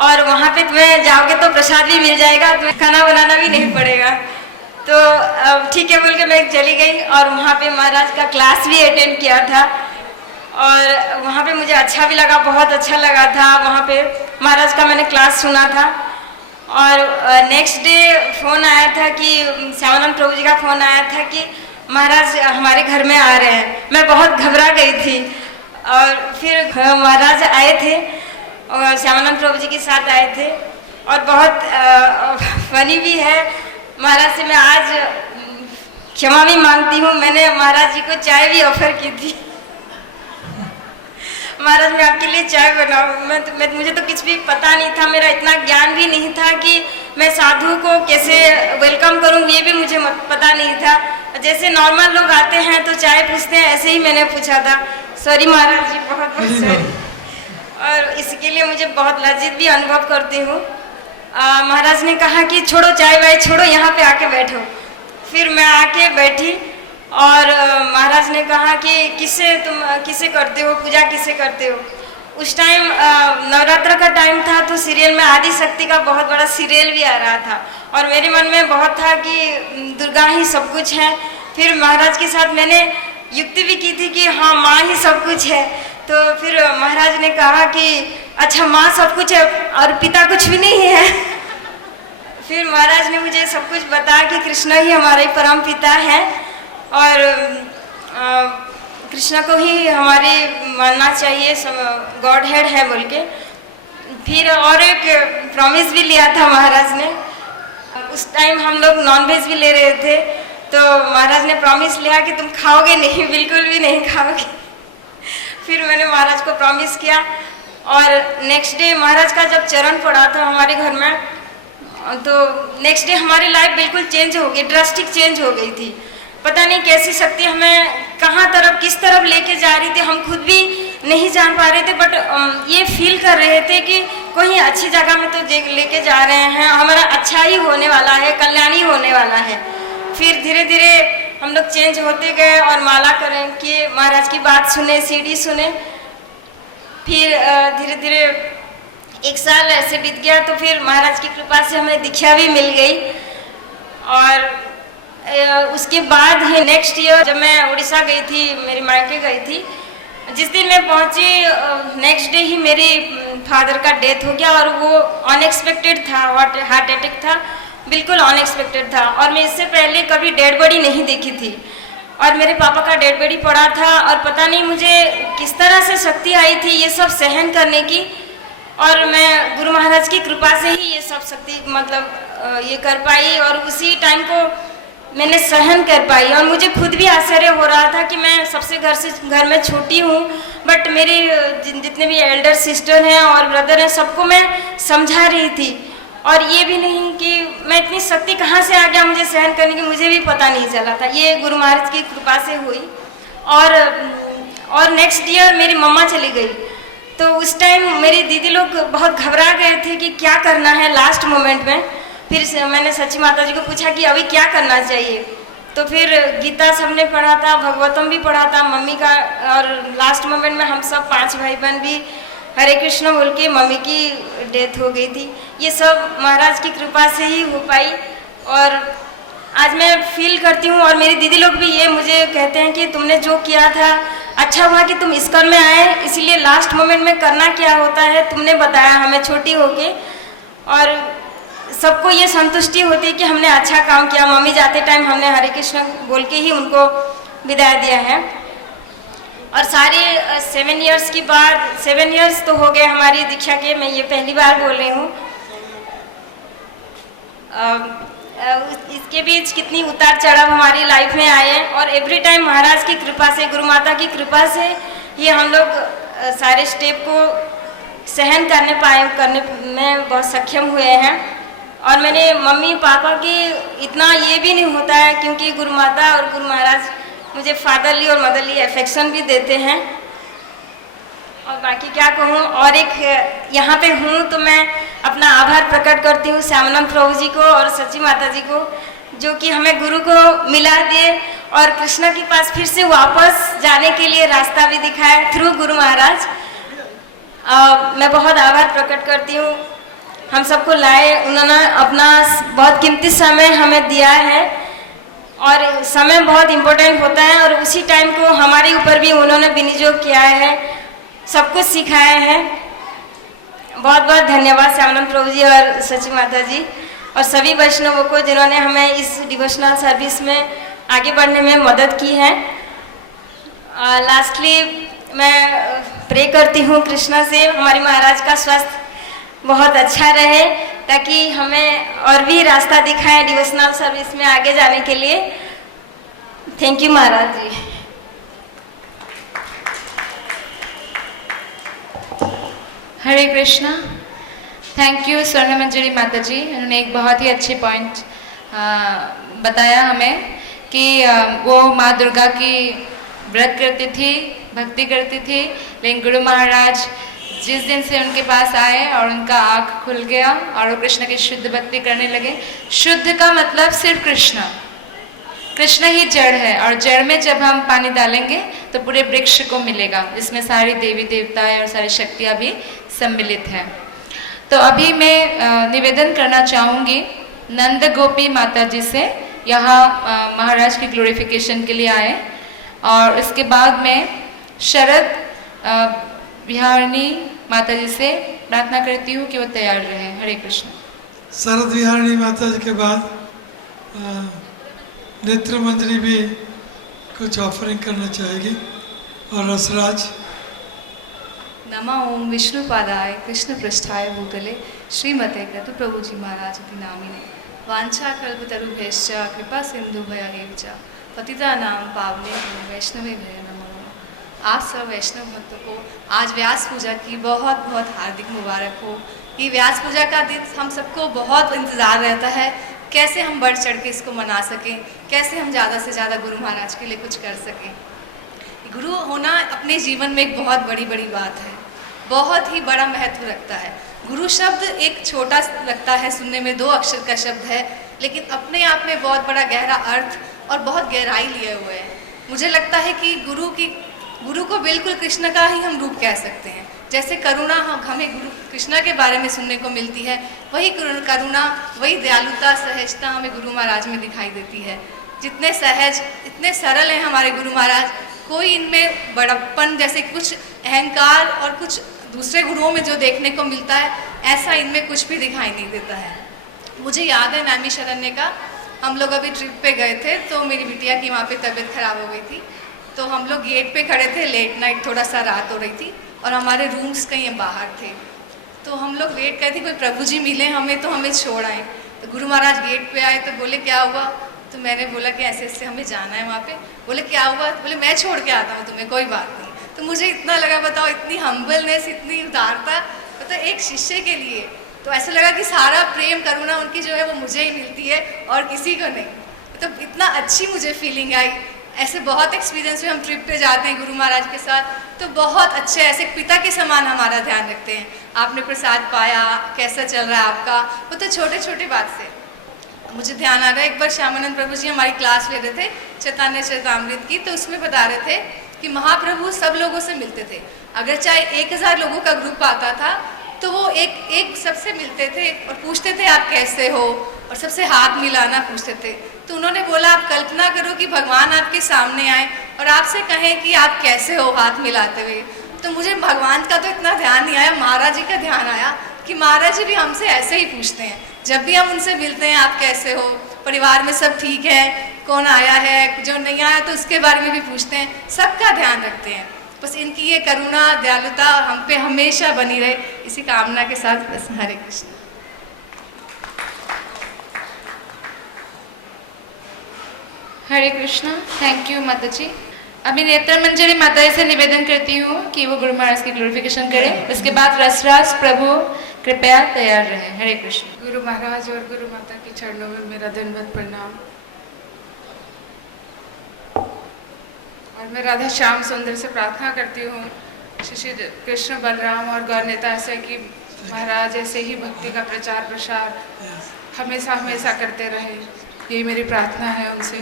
और वहाँ पे तुम्हें जाओगे तो प्रसाद भी मिल जाएगा, तुम्हें खाना बनाना भी नहीं पड़ेगा। तो ठीक है बोल के मैं चली गई और वहाँ पे महाराज का क्लास भी अटेंड किया था और वहाँ पे मुझे अच्छा भी लगा, बहुत अच्छा लगा था। वहाँ पे महाराज का मैंने क्लास सुना था और नेक्स्ट डे फ़ोन आया था कि श्यामानंद प्रभु जी का फ़ोन आया था कि महाराज हमारे घर में आ रहे हैं। मैं बहुत घबरा गई थी और फिर महाराज आए थे और श्यामानंद प्रभु जी के साथ आए थे और बहुत फनी भी है। महाराज से मैं आज क्षमा भी मांगती हूँ, मैंने महाराज जी को चाय भी ऑफर की थी। महाराज मैं आपके लिए चाय बनाऊँ, मुझे तो कुछ भी पता नहीं था, मेरा इतना ज्ञान भी नहीं था कि मैं साधु को कैसे वेलकम करूँ, ये भी मुझे पता नहीं था। जैसे नॉर्मल लोग आते हैं तो चाय पूछते हैं, ऐसे ही मैंने पूछा था। सॉरी महाराज जी, बहुत बहुत सॉरी। और इसके लिए मुझे बहुत लज्जित भी अनुभव करती हूँ। महाराज ने कहा कि छोड़ो चाय वाय छोड़ो, यहाँ पे आके बैठो। फिर मैं आके बैठी और महाराज ने कहा कि किसे करते हो पूजा, किसे करते हो। उस टाइम नवरात्र का टाइम था तो सीरियल में आदि शक्ति का बहुत बड़ा सीरियल भी आ रहा था और मेरे मन में बहुत था कि दुर्गा ही सब कुछ है। फिर महाराज के साथ मैंने युक्ति भी की थी कि हाँ माँ ही सब कुछ है। तो फिर महाराज ने कहा कि अच्छा माँ सब कुछ है और पिता कुछ भी नहीं है। फिर महाराज ने मुझे सब कुछ बताया कि कृष्ण ही हमारे परम पिता है और कृष्ण को ही हमारे मानना चाहिए, गॉड हेड है बोल के। फिर और एक प्रॉमिस भी लिया था महाराज ने। उस टाइम हम लोग नॉनवेज भी ले रहे थे तो महाराज ने प्रॉमिस लिया कि तुम खाओगे नहीं, बिल्कुल भी नहीं खाओगे। फिर मैंने महाराज को प्रॉमिस किया और नेक्स्ट डे महाराज का जब चरण पड़ा था हमारे घर में तो नेक्स्ट डे हमारी लाइफ बिल्कुल चेंज हो गई, ड्रास्टिक चेंज हो गई थी। पता नहीं कैसी शक्ति हमें कहाँ तरफ किस तरफ लेके जा रही थी, हम खुद भी नहीं जान पा रहे थे, बट ये फील कर रहे थे कि कोई अच्छी जगह में तो लेके जा रहे हैं, हमारा अच्छा ही होने वाला है, कल्याण ही होने वाला है। फिर धीरे धीरे हम लोग चेंज होते गए और माला करें कि महाराज की बात सुने, सीडी सुने। फिर धीरे धीरे 1 साल ऐसे बीत गया तो फिर महाराज की कृपा से हमें दीक्षा भी मिल गई। और उसके बाद ही नेक्स्ट ईयर जब मैं उड़ीसा गई थी, मेरी मायके गई थी, जिस दिन मैं पहुंची नेक्स्ट डे ही मेरे फादर का डेथ हो गया और वो अनएक्सपेक्टेड था, हार्ट अटैक था, बिल्कुल अनएक्सपेक्टेड था। और मैं इससे पहले कभी डेड बॉडी नहीं देखी थी और मेरे पापा का डेड बॉडी पड़ा था और पता नहीं मुझे किस तरह से शक्ति आई थी ये सब सहन करने की। और मैं गुरु महाराज की कृपा से ही ये सब शक्ति ये कर पाई और उसी टाइम को मैंने सहन कर पाई। और मुझे खुद भी आश्चर्य हो रहा था कि मैं सबसे घर में छोटी हूँ, बट मेरी जितने भी एल्डर सिस्टर हैं और ब्रदर हैं सबको मैं समझा रही थी। और ये भी नहीं कि मैं इतनी शक्ति कहाँ से आ गया मुझे सहन करने की, मुझे भी पता नहीं चला था। ये गुरु महाराज की कृपा से हुई। और नेक्स्ट ईयर मेरी मम्मा चली गई तो उस टाइम मेरी दीदी लोग बहुत घबरा गए थे कि क्या करना है लास्ट मोमेंट में। फिर मैंने सच्ची माता जी को पूछा कि अभी क्या करना चाहिए, तो फिर गीता सबने पढ़ा था, भागवतम भी पढ़ा था मम्मी का, और लास्ट मोमेंट में हम सब 5 भाई बहन भी हरे कृष्ण बोल के मम्मी की डेथ हो गई थी। ये सब महाराज की कृपा से ही हो पाई। और आज मैं फील करती हूँ, और मेरी दीदी लोग भी ये मुझे कहते हैं कि तुमने जो किया था अच्छा हुआ कि तुम इस कर्म में आए, इसीलिए लास्ट मोमेंट में करना क्या होता है तुमने बताया हमें छोटी होके, और सबको ये संतुष्टि होती है कि हमने अच्छा काम किया। मम्मी जाते टाइम हमने हरे कृष्ण बोल के ही उनको विदाई दिया है। और सारे 7 इयर्स की बाद 7 इयर्स तो हो गए हमारी दीक्षा के, मैं ये पहली बार बोल रही हूँ। इसके बीच कितनी उतार चढ़ाव हमारी लाइफ में आए हैं, और एवरी टाइम महाराज की कृपा से, गुरु माता की कृपा से ये हम लोग सारे स्टेप को सहन करने में बहुत सक्षम हुए हैं। और मेरे मम्मी पापा की इतना ये भी नहीं होता है, क्योंकि गुरु माता और गुरु महाराज मुझे फादरली और मदरली अफेक्शन भी देते हैं। और बाकी क्या कहूँ, और एक यहाँ पे हूँ तो मैं अपना आभार प्रकट करती हूँ श्यामानंद प्रभु जी को और सच्ची माता जी को, जो कि हमें गुरु को मिला दिए और कृष्ण के पास फिर से वापस जाने के लिए रास्ता भी दिखाया थ्रू गुरु महाराज। मैं बहुत आभार प्रकट करती हूँ। हम सबको लाए, उन्होंने अपना बहुत कीमती समय हमें दिया है, और समय बहुत इम्पोर्टेंट होता है, और उसी टाइम को हमारे ऊपर भी उन्होंने विनियोग किया है, सब कुछ सिखाया है। बहुत बहुत धन्यवाद श्यामानंद प्रभु जी और सच्ची माता जी और सभी वैष्णवों को जिन्होंने हमें इस डिवोशनल सर्विस में आगे बढ़ने में मदद की है। लास्टली मैं प्रे करती हूँ कृष्णा से हमारे महाराज का स्वास्थ्य बहुत अच्छा रहे, ताकि हमें और भी रास्ता दिखाएं डिवोशनल सर्विस में आगे जाने के लिए। Thank you Maharaj ji. Hare Krishna. Thank you Swarna Manjari माता जी, उन्होंने एक बहुत ही अच्छे पॉइंट बताया हमें कि वो माँ दुर्गा की व्रत करती थी, भक्ति करती थी, लेकिन गुरु महाराज जिस दिन से उनके पास आए और उनका आँख खुल गया और वो कृष्ण की शुद्ध भक्ति करने लगे। शुद्ध का मतलब सिर्फ कृष्ण, कृष्ण ही जड़ है, और जड़ में जब हम पानी डालेंगे तो पूरे वृक्ष को मिलेगा, जिसमें सारी देवी देवताएं और सारी शक्तियाँ भी सम्मिलित हैं। तो अभी मैं निवेदन करना चाहूँगी नंद गोपी माता जी से, यहाँ महाराज की ग्लोरिफिकेशन के लिए आए, और इसके बाद में शरद विहारिणी माता जी से प्रार्थना करती हूँ कि वो तैयार रहे। हरे कृष्ण। शरद विहारिणी माता जी के बाद नेत्र मंजरी भी कुछ ऑफरिंग करना चाहेगी, और रसराज। नमः ओम विष्णुपादाय कृष्ण पृष्ठाय भूतले श्रीमते क्रतु प्रभु जी महाराज इति नामिने वांछा कल्पतरुभ्यश्च कृपा सिंधु भयदेव च पतितानां पावनेभ्यो वैष्णवेभ्यो नमो नमः। आप सब वैष्णव भक्तों को आज व्यास पूजा की बहुत बहुत हार्दिक मुबारक हो। ये व्यास पूजा का दिन हम सबको बहुत इंतज़ार रहता है, कैसे हम बढ़ चढ़ के इसको मना सकें, कैसे हम ज़्यादा से ज़्यादा गुरु महाराज के लिए कुछ कर सकें। गुरु होना अपने जीवन में एक बहुत बड़ी बात है, बहुत ही बड़ा महत्व रखता है। गुरु शब्द एक छोटा लगता है सुनने में, 2 अक्षर का शब्द है, लेकिन अपने आप में बहुत बड़ा गहरा अर्थ और बहुत गहराई लिए हुए है। मुझे लगता है कि गुरु को बिल्कुल कृष्ण का ही हम रूप कह सकते हैं। जैसे करुणा हमें गुरु कृष्णा के बारे में सुनने को मिलती है, वही करुणा, वही दयालुता, सहजता हमें गुरु महाराज में दिखाई देती है। जितने सहज, इतने सरल हैं हमारे गुरु महाराज, कोई इनमें बड़प्पन जैसे कुछ अहंकार और कुछ दूसरे गुरुओं में जो देखने को मिलता है, ऐसा इनमें कुछ भी दिखाई नहीं देता है। मुझे याद है नैमी शरण्य का, हम लोग अभी ट्रिप पे गए थे, तो मेरी बिटिया की वहाँ पे तबीयत खराब हो गई थी, तो हम लोग गेट पे खड़े थे, लेट नाइट थोड़ा सा रात हो रही थी और हमारे रूम्स कहीं बाहर थे, तो हम लोग वेट कर थे कोई प्रभु जी मिले हमें तो हमें छोड़ आए। तो गुरु महाराज गेट पे आए तो बोले क्या हुआ, तो मैंने बोला कि ऐसे ऐसे हमें जाना है वहाँ पे। बोले क्या हुआ, बोले मैं छोड़ के आता हूँ तुम्हें, कोई बात नहीं। तो मुझे इतना लगा, बताओ इतनी हम्बलनेस, इतनी उदारता, मतलब एक शिष्य के लिए तो ऐसा लगा कि सारा प्रेम करुणा उनकी जो है वो मुझे ही मिलती है और किसी को नहीं। तो इतना अच्छी मुझे फीलिंग आई। ऐसे बहुत एक्सपीरियंस हुए, हम ट्रिप पे जाते हैं गुरु महाराज के साथ, तो बहुत अच्छे ऐसे पिता के समान हमारा ध्यान रखते हैं। आपने प्रसाद पाया, कैसा चल रहा है आपका, वो तो छोटे छोटे बात से। मुझे ध्यान आ रहा है, एक बार श्यामानंद प्रभु जी हमारी क्लास ले रहे थे चैतन्य चरितामृत की, तो उसमें बता रहे थे कि महाप्रभु सब लोगों से मिलते थे। अगर चाहे 1000 लोगों का ग्रुप आता था तो वो एक सबसे मिलते थे और पूछते थे आप कैसे हो, और सबसे हाथ मिलाना पूछते थे। तो उन्होंने बोला आप कल्पना करो कि भगवान आपके सामने आए और आपसे कहें कि आप कैसे हो हाथ मिलाते हुए। तो मुझे भगवान का तो इतना ध्यान नहीं आया, महाराज जी का ध्यान आया कि महाराज जी भी हमसे ऐसे ही पूछते हैं। जब भी हम उनसे मिलते हैं आप कैसे हो, परिवार में सब ठीक है, कौन आया है, जो नहीं आया तो उसके बारे में भी पूछते हैं, सबका ध्यान रखते हैं। बस इनकी ये करुणा दयालुता हम पे हमेशा बनी रहे, इसी कामना के साथ बस। हरे कृष्ण। हरे कृष्णा। थैंक यू माता जी। अभी नेत्र मंजरी माता जी से निवेदन करती हूँ कि वो गुरु महाराज की ग्लोरिफिकेशन करें। उसके बाद रसराज प्रभु कृपया तैयार रहें। हरे कृष्ण। गुरु महाराज और गुरु माता के चरणों में मेरा दंडवत प्रणाम। और मैं राधा श्याम सुंदर से प्रार्थना करती हूँ श्री कृष्ण बलराम और गौर नेता से कि महाराज ऐसे ही भक्ति का प्रचार प्रसार हमेशा हमेशा करते रहे, यही मेरी प्रार्थना है उनसे।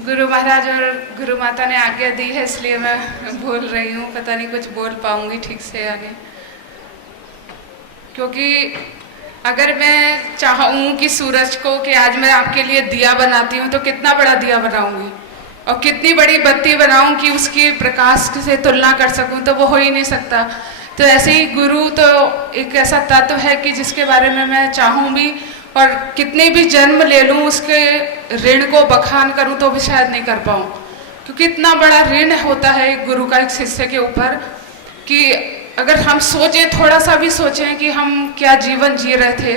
गुरु महाराज और गुरु माता ने आज्ञा दी है इसलिए मैं बोल रही हूँ, पता नहीं कुछ बोल पाऊंगी ठीक से या नहीं, क्योंकि अगर मैं चाहूँ कि सूरज को कि आज मैं आपके लिए दिया बनाती हूँ तो कितना बड़ा दिया बनाऊंगी और कितनी बड़ी बत्ती बनाऊं कि उसकी प्रकाश से तुलना कर सकूं, तो वो हो ही नहीं सकता। तो ऐसे ही गुरु तो एक ऐसा तत्व है कि जिसके बारे में मैं चाहूँ भी और कितने भी जन्म ले लूँ उसके ऋण को बखान करूँ तो भी शायद नहीं कर पाऊँ, क्योंकि इतना बड़ा ऋण होता है एक गुरु का एक शिष्य के ऊपर कि अगर हम सोचें, थोड़ा सा भी सोचें कि हम क्या जीवन जी रहे थे।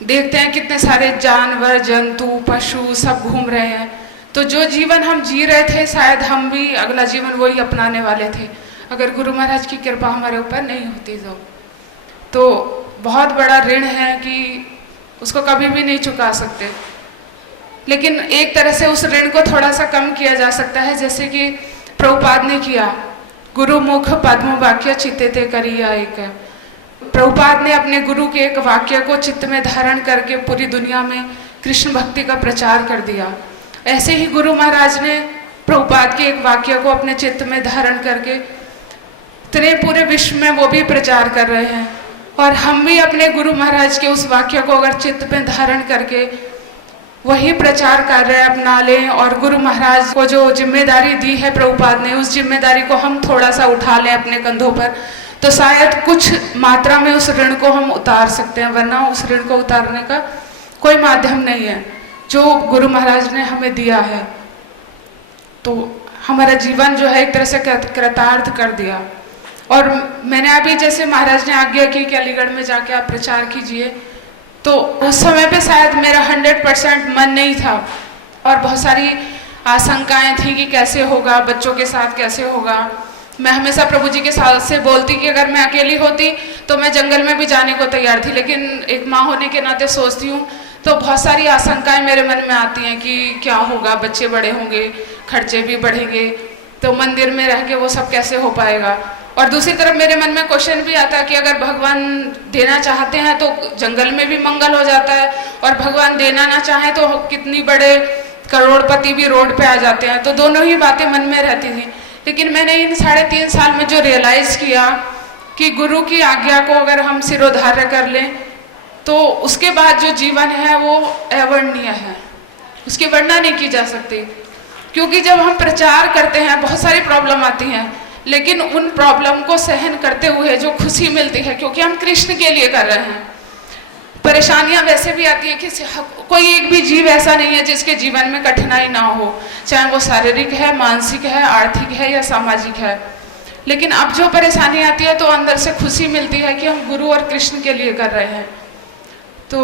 देखते हैं कितने सारे जानवर जंतु पशु सब घूम रहे हैं, तो जो जीवन हम जी रहे थे शायद हम भी अगला जीवन वही अपनाने वाले थे अगर गुरु महाराज की कृपा हमारे ऊपर नहीं होती तो बहुत बड़ा ऋण है कि उसको कभी भी नहीं चुका सकते। लेकिन एक तरह से उस ऋण को थोड़ा सा कम किया जा सकता है, जैसे कि प्रभुपाद ने किया, गुरु मुख पद्म वाक्य चित्ते ते करिया एक। प्रभुपाद ने अपने गुरु के एक वाक्य को चित्त में धारण करके पूरी दुनिया में कृष्ण भक्ति का प्रचार कर दिया। ऐसे ही गुरु महाराज ने प्रभुपाद के एक वाक्य को अपने चित्त में धारण करके इतने पूरे विश्व में वो भी प्रचार कर रहे हैं, और हम भी अपने गुरु महाराज के उस वाक्य को अगर चित्त में धारण करके वही प्रचार कार्य अपना लें और गुरु महाराज को जो जिम्मेदारी दी है प्रभुपाद ने, उस जिम्मेदारी को हम थोड़ा सा उठा लें अपने कंधों पर, तो शायद कुछ मात्रा में उस ऋण को हम उतार सकते हैं, वरना उस ऋण को उतारने का कोई माध्यम नहीं है जो गुरु महाराज ने हमें दिया है। तो हमारा जीवन जो है एक तरह से कृतार्थ कर दिया। और मैंने अभी जैसे महाराज ने आज्ञा की कि अलीगढ़ में जाके आप प्रचार कीजिए, तो उस समय पे शायद मेरा 100% मन नहीं था और बहुत सारी आशंकाएं थी कि कैसे होगा, बच्चों के साथ कैसे होगा। मैं हमेशा प्रभु जी के साथ से बोलती कि अगर मैं अकेली होती तो मैं जंगल में भी जाने को तैयार थी, लेकिन एक माँ होने के नाते सोचती हूँ तो बहुत सारी आशंकाएं मेरे मन में आती हैं कि क्या होगा, बच्चे बड़े होंगे, खर्चे भी बढ़ेंगे, तो मंदिर में रह के वो सब कैसे हो पाएगा। और दूसरी तरफ मेरे मन में क्वेश्चन भी आता है कि अगर भगवान देना चाहते हैं तो जंगल में भी मंगल हो जाता है, और भगवान देना ना चाहे तो कितनी बड़े करोड़पति भी रोड पे आ जाते हैं। तो दोनों ही बातें मन में रहती थी। लेकिन मैंने इन 3.5 साल में जो रियलाइज़ किया कि गुरु की आज्ञा को अगर हम सिरोधार्य कर लें तो उसके बाद जो जीवन है वो अवर्णनीय है, उसकी वर्णना नहीं की जा सकती। क्योंकि जब हम प्रचार करते हैं बहुत सारी प्रॉब्लम आती हैं, लेकिन उन प्रॉब्लम को सहन करते हुए जो खुशी मिलती है, क्योंकि हम कृष्ण के लिए कर रहे हैं। परेशानियां वैसे भी आती है कि कोई एक भी जीव ऐसा नहीं है जिसके जीवन में कठिनाई ना हो, चाहे वो शारीरिक है, मानसिक है, आर्थिक है या सामाजिक है। लेकिन अब जो परेशानी आती है तो अंदर से खुशी मिलती है कि हम गुरु और कृष्ण के लिए कर रहे हैं। तो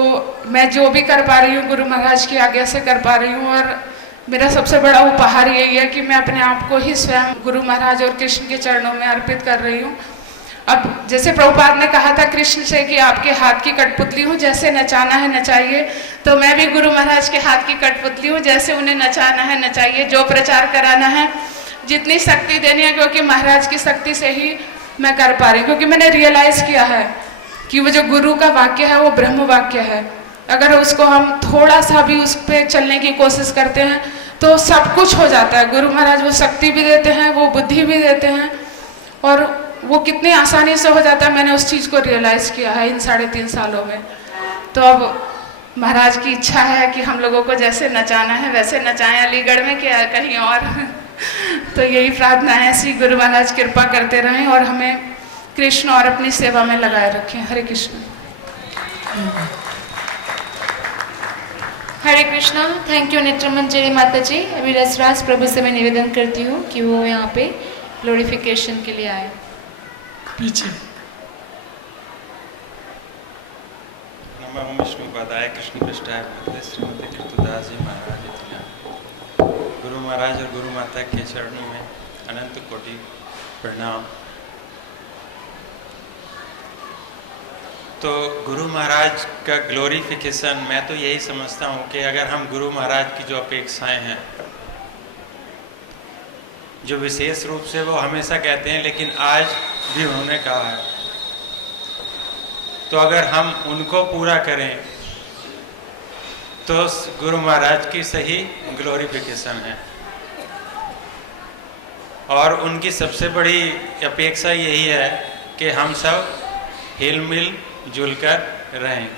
मैं जो भी कर पा रही हूँ गुरु महाराज की आज्ञा से कर पा रही हूँ, और मेरा सबसे बड़ा उपहार यही है कि मैं अपने आप को ही स्वयं गुरु महाराज और कृष्ण के चरणों में अर्पित कर रही हूँ। अब जैसे प्रभुपाद ने कहा था कृष्ण से कि आपके हाथ की कठपुतली हूँ, जैसे नचाना है नचाइए, तो मैं भी गुरु महाराज के हाथ की कठपुतली हूँ, जैसे उन्हें नचाना है नचाइए, जो प्रचार कराना है, जितनी शक्ति देनी है, क्योंकि महाराज की शक्ति से ही मैं कर पा रही हूँ। क्योंकि मैंने रियलाइज़ किया है कि वो जो गुरु का वाक्य है वो ब्रह्म वाक्य है। अगर उसको हम थोड़ा सा भी उस पर चलने की कोशिश करते हैं तो सब कुछ हो जाता है। गुरु महाराज वो शक्ति भी देते हैं, वो बुद्धि भी देते हैं, और वो कितनी आसानी से हो जाता है। मैंने उस चीज़ को रियलाइज़ किया है इन 3.5 सालों में। तो अब महाराज की इच्छा है कि हम लोगों को जैसे नचाना है वैसे नचाएं, अलीगढ़ में क्या कहीं और। तो यही प्रार्थना है, श्री गुरु महाराज कृपा करते रहें और हमें कृष्ण और अपनी सेवा में लगाए रखें। हरे कृष्ण। हरे कृष्णा। थैंक यू नेत्र मंजरी माता जी। अभी रसराज प्रभु से मैं निवेदन करती हूँ कि वो यहाँ पे ग्लोरिफिकेशन के लिए आए। पीछे नमः विष्णुपादाय कृष्ण पृष्ठाय भूतले श्रीमती कीर्तिदास जी महाराज की जय। गुरु महाराज और गुरु माता के चरणों में अनंत कोटि प्रणाम। तो गुरु महाराज का ग्लोरिफिकेशन, मैं तो यही समझता हूँ कि अगर हम गुरु महाराज की जो अपेक्षाएं हैं, जो विशेष रूप से वो हमेशा कहते हैं लेकिन आज भी उन्होंने कहा है, तो अगर हम उनको पूरा करें तो गुरु महाराज की सही ग्लोरिफिकेशन है। और उनकी सबसे बड़ी अपेक्षा यही है कि हम सब हिल मिल जुलकर रहें।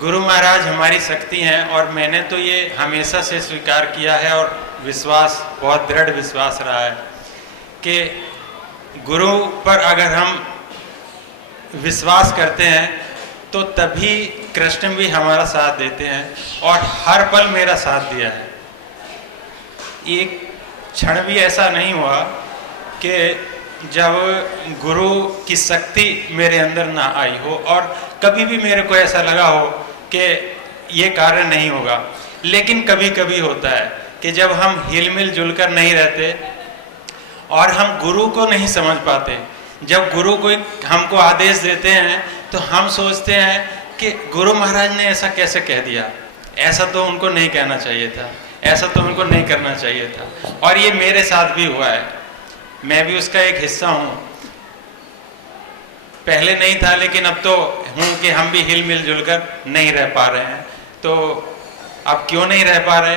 गुरु महाराज हमारी शक्ति हैं और मैंने तो ये हमेशा से स्वीकार किया है और विश्वास, बहुत दृढ़ विश्वास रहा है कि गुरु पर अगर हम विश्वास करते हैं तो तभी कृष्ण भी हमारा साथ देते हैं और हर पल मेरा साथ दिया है। एक क्षण भी ऐसा नहीं हुआ कि जब गुरु की शक्ति मेरे अंदर ना आई हो और कभी भी मेरे को ऐसा लगा हो कि ये कार्य नहीं होगा। लेकिन कभी कभी होता है कि जब हम हिल मिल जुलकर नहीं रहते और हम गुरु को नहीं समझ पाते, जब गुरु कोई हमको आदेश देते हैं तो हम सोचते हैं कि गुरु महाराज ने ऐसा कैसे कह दिया, ऐसा तो उनको नहीं कहना चाहिए था, ऐसा तो उनको नहीं करना चाहिए था। और ये मेरे साथ भी हुआ है, मैं भी उसका एक हिस्सा हूँ। पहले नहीं था लेकिन अब तो हूँ कि हम भी हिल मिल जुलकर नहीं रह पा रहे हैं। तो अब क्यों नहीं रह पा रहे?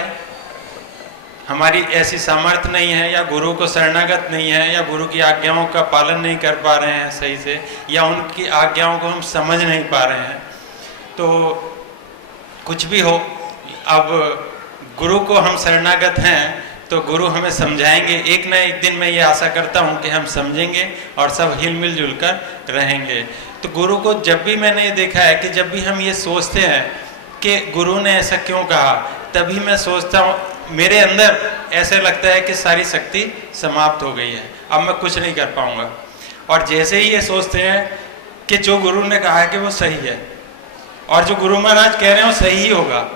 हमारी ऐसी सामर्थ्य नहीं है, या गुरु को शरणागत नहीं है, या गुरु की आज्ञाओं का पालन नहीं कर पा रहे हैं सही से, या उनकी आज्ञाओं को हम समझ नहीं पा रहे हैं। तो कुछ भी हो, अब गुरु को हम शरणागत हैं तो गुरु हमें समझाएंगे। एक ना एक दिन मैं ये आशा करता हूँ कि हम समझेंगे और सब हिल मिल जुल कर रहेंगे। तो गुरु को जब भी मैंने ये देखा है कि जब भी हम ये सोचते हैं कि गुरु ने ऐसा क्यों कहा, तभी मैं सोचता हूँ, मेरे अंदर ऐसे लगता है कि सारी शक्ति समाप्त हो गई है, अब मैं कुछ नहीं कर पाऊंगा। और जैसे ही ये सोचते हैं कि जो गुरु ने कहा है कि वो सही है और जो गुरु महाराज कह रहे हैं वो सही ही होगा,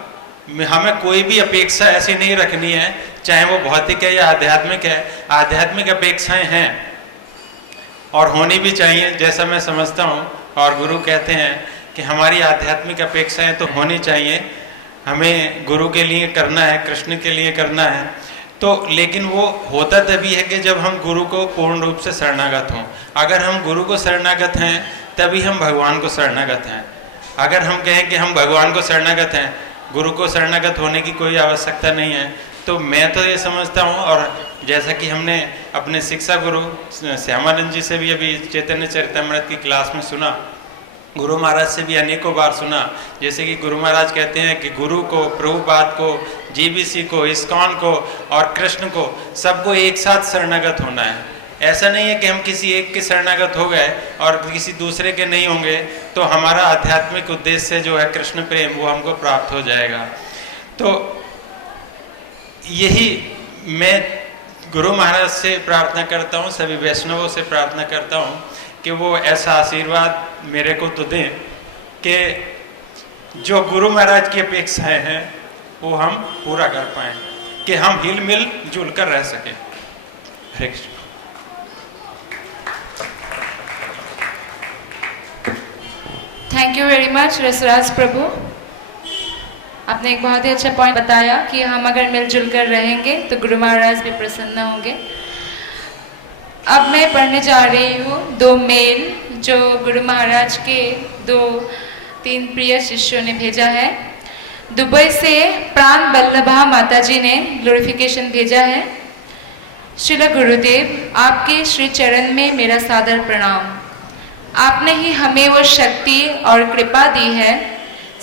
हमें कोई भी अपेक्षा ऐसी नहीं रखनी है, चाहे वो भौतिक है या आध्यात्मिक है। आध्यात्मिक अपेक्षाएं हैं और होनी भी चाहिए, जैसा मैं समझता हूँ। और गुरु कहते हैं कि हमारी आध्यात्मिक अपेक्षाएं तो होनी चाहिए, हमें गुरु के लिए करना है, कृष्ण के लिए करना है। तो लेकिन वो होता तभी है कि जब हम गुरु को पूर्ण रूप से शरणागत हों। अगर हम गुरु को शरणागत हैं तभी हम भगवान को शरणागत हैं। अगर हम कहें कि हम भगवान को शरणागत हैं, गुरु को शरणागत होने की कोई आवश्यकता नहीं है, तो मैं तो ये समझता हूँ। और जैसा कि हमने अपने शिक्षा गुरु श्यामानंद जी से भी अभी चैतन्य चरितमृत की क्लास में सुना, गुरु महाराज से भी अनेकों बार सुना, जैसे कि गुरु महाराज कहते हैं कि गुरु को, प्रभुपाद को, जीबीसी को, इस्कॉन को और कृष्ण को, सबको एक साथ शरणागत होना है। ऐसा नहीं है कि हम किसी एक के शरणागत हो गए और किसी दूसरे के नहीं होंगे तो हमारा आध्यात्मिक उद्देश्य जो है कृष्ण प्रेम, वो हमको प्राप्त हो जाएगा। तो यही मैं गुरु महाराज से प्रार्थना करता हूँ, सभी वैष्णवों से प्रार्थना करता हूँ कि वो ऐसा आशीर्वाद मेरे को तो दें कि जो गुरु महाराज की अपेक्षाएं हैं वो हम पूरा कर पाएँ, कि हम हिल मिल जुल कर रह सकें। Hare Krishna. Thank you very much Rasraj Prabhu. आपने एक बहुत ही अच्छा पॉइंट बताया कि हम अगर मिलजुल कर रहेंगे तो गुरु महाराज भी प्रसन्न होंगे। अब मैं पढ़ने जा रही हूँ 2 मेल जो गुरु महाराज के 2-3 प्रिय शिष्यों ने भेजा है। दुबई से प्राण बल्लभा माता जी ने ग्लोरिफिकेशन भेजा है। श्रील गुरुदेव, आपके श्री चरण में मेरा सादर प्रणाम। आपने ही हमें वो शक्ति और कृपा दी है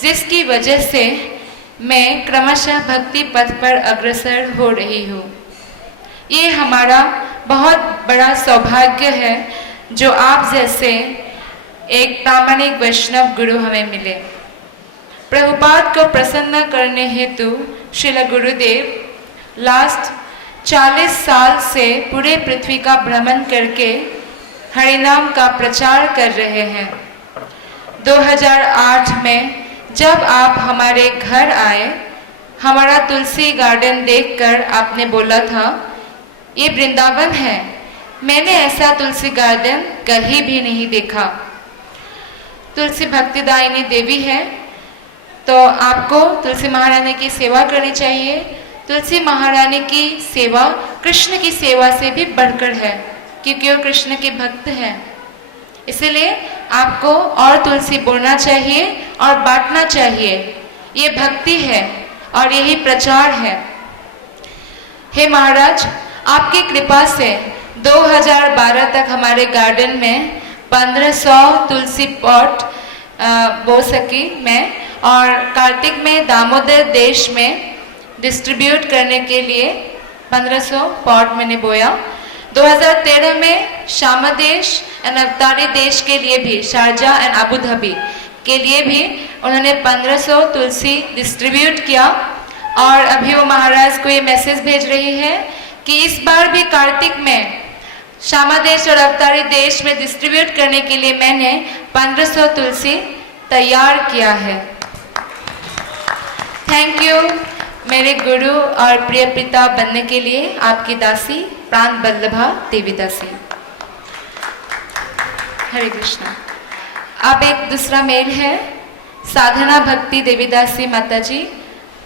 जिसकी वजह से मैं क्रमशः भक्ति पथ पर अग्रसर हो रही हूँ। ये हमारा बहुत बड़ा सौभाग्य है जो आप जैसे एक प्रामाणिक वैष्णव गुरु हमें मिले। प्रभुपाद को प्रसन्न करने हेतु श्रील गुरुदेव लास्ट 40 साल से पूरे पृथ्वी का भ्रमण करके हरिनाम का प्रचार कर रहे हैं। 2008 में जब आप हमारे घर आए, हमारा तुलसी गार्डन देखकर आपने बोला था, ये वृंदावन है। मैंने ऐसा तुलसी गार्डन कहीं भी नहीं देखा। तुलसी भक्तिदायिनी देवी है, तो आपको तुलसी महारानी की सेवा करनी चाहिए। तुलसी महारानी की सेवा कृष्ण की सेवा से भी बढ़कर है, क्योंकि वो कृष्ण के भक्त हैं। इसलिए आपको और तुलसी बोलना चाहिए और बांटना चाहिए। ये भक्ति है और यही प्रचार है। हे महाराज, आपकी कृपा से 2012 तक हमारे गार्डन में 1500 तुलसी पॉट बो सकी मैं, और कार्तिक में दामोदर देश में डिस्ट्रीब्यूट करने के लिए 1500 पॉट मैंने बोया। 2013 में शामा देश एंड अवतारी देश के लिए भी, शारजा एंड अबू धाबी के लिए भी उन्होंने 1500 तुलसी डिस्ट्रीब्यूट किया। और अभी वो महाराज को ये मैसेज भेज रही है कि इस बार भी कार्तिक में शामा देश और अवतारी देश में डिस्ट्रीब्यूट करने के लिए मैंने 1500 तुलसी तैयार किया है। थैंक यू मेरे गुरु और प्रिय पिता बनने के लिए, आपकी दासी प्राण बल्लभा देवी दासी। हरे कृष्णा। अब एक दूसरा मेल है साधना भक्ति देवीदासी माता जी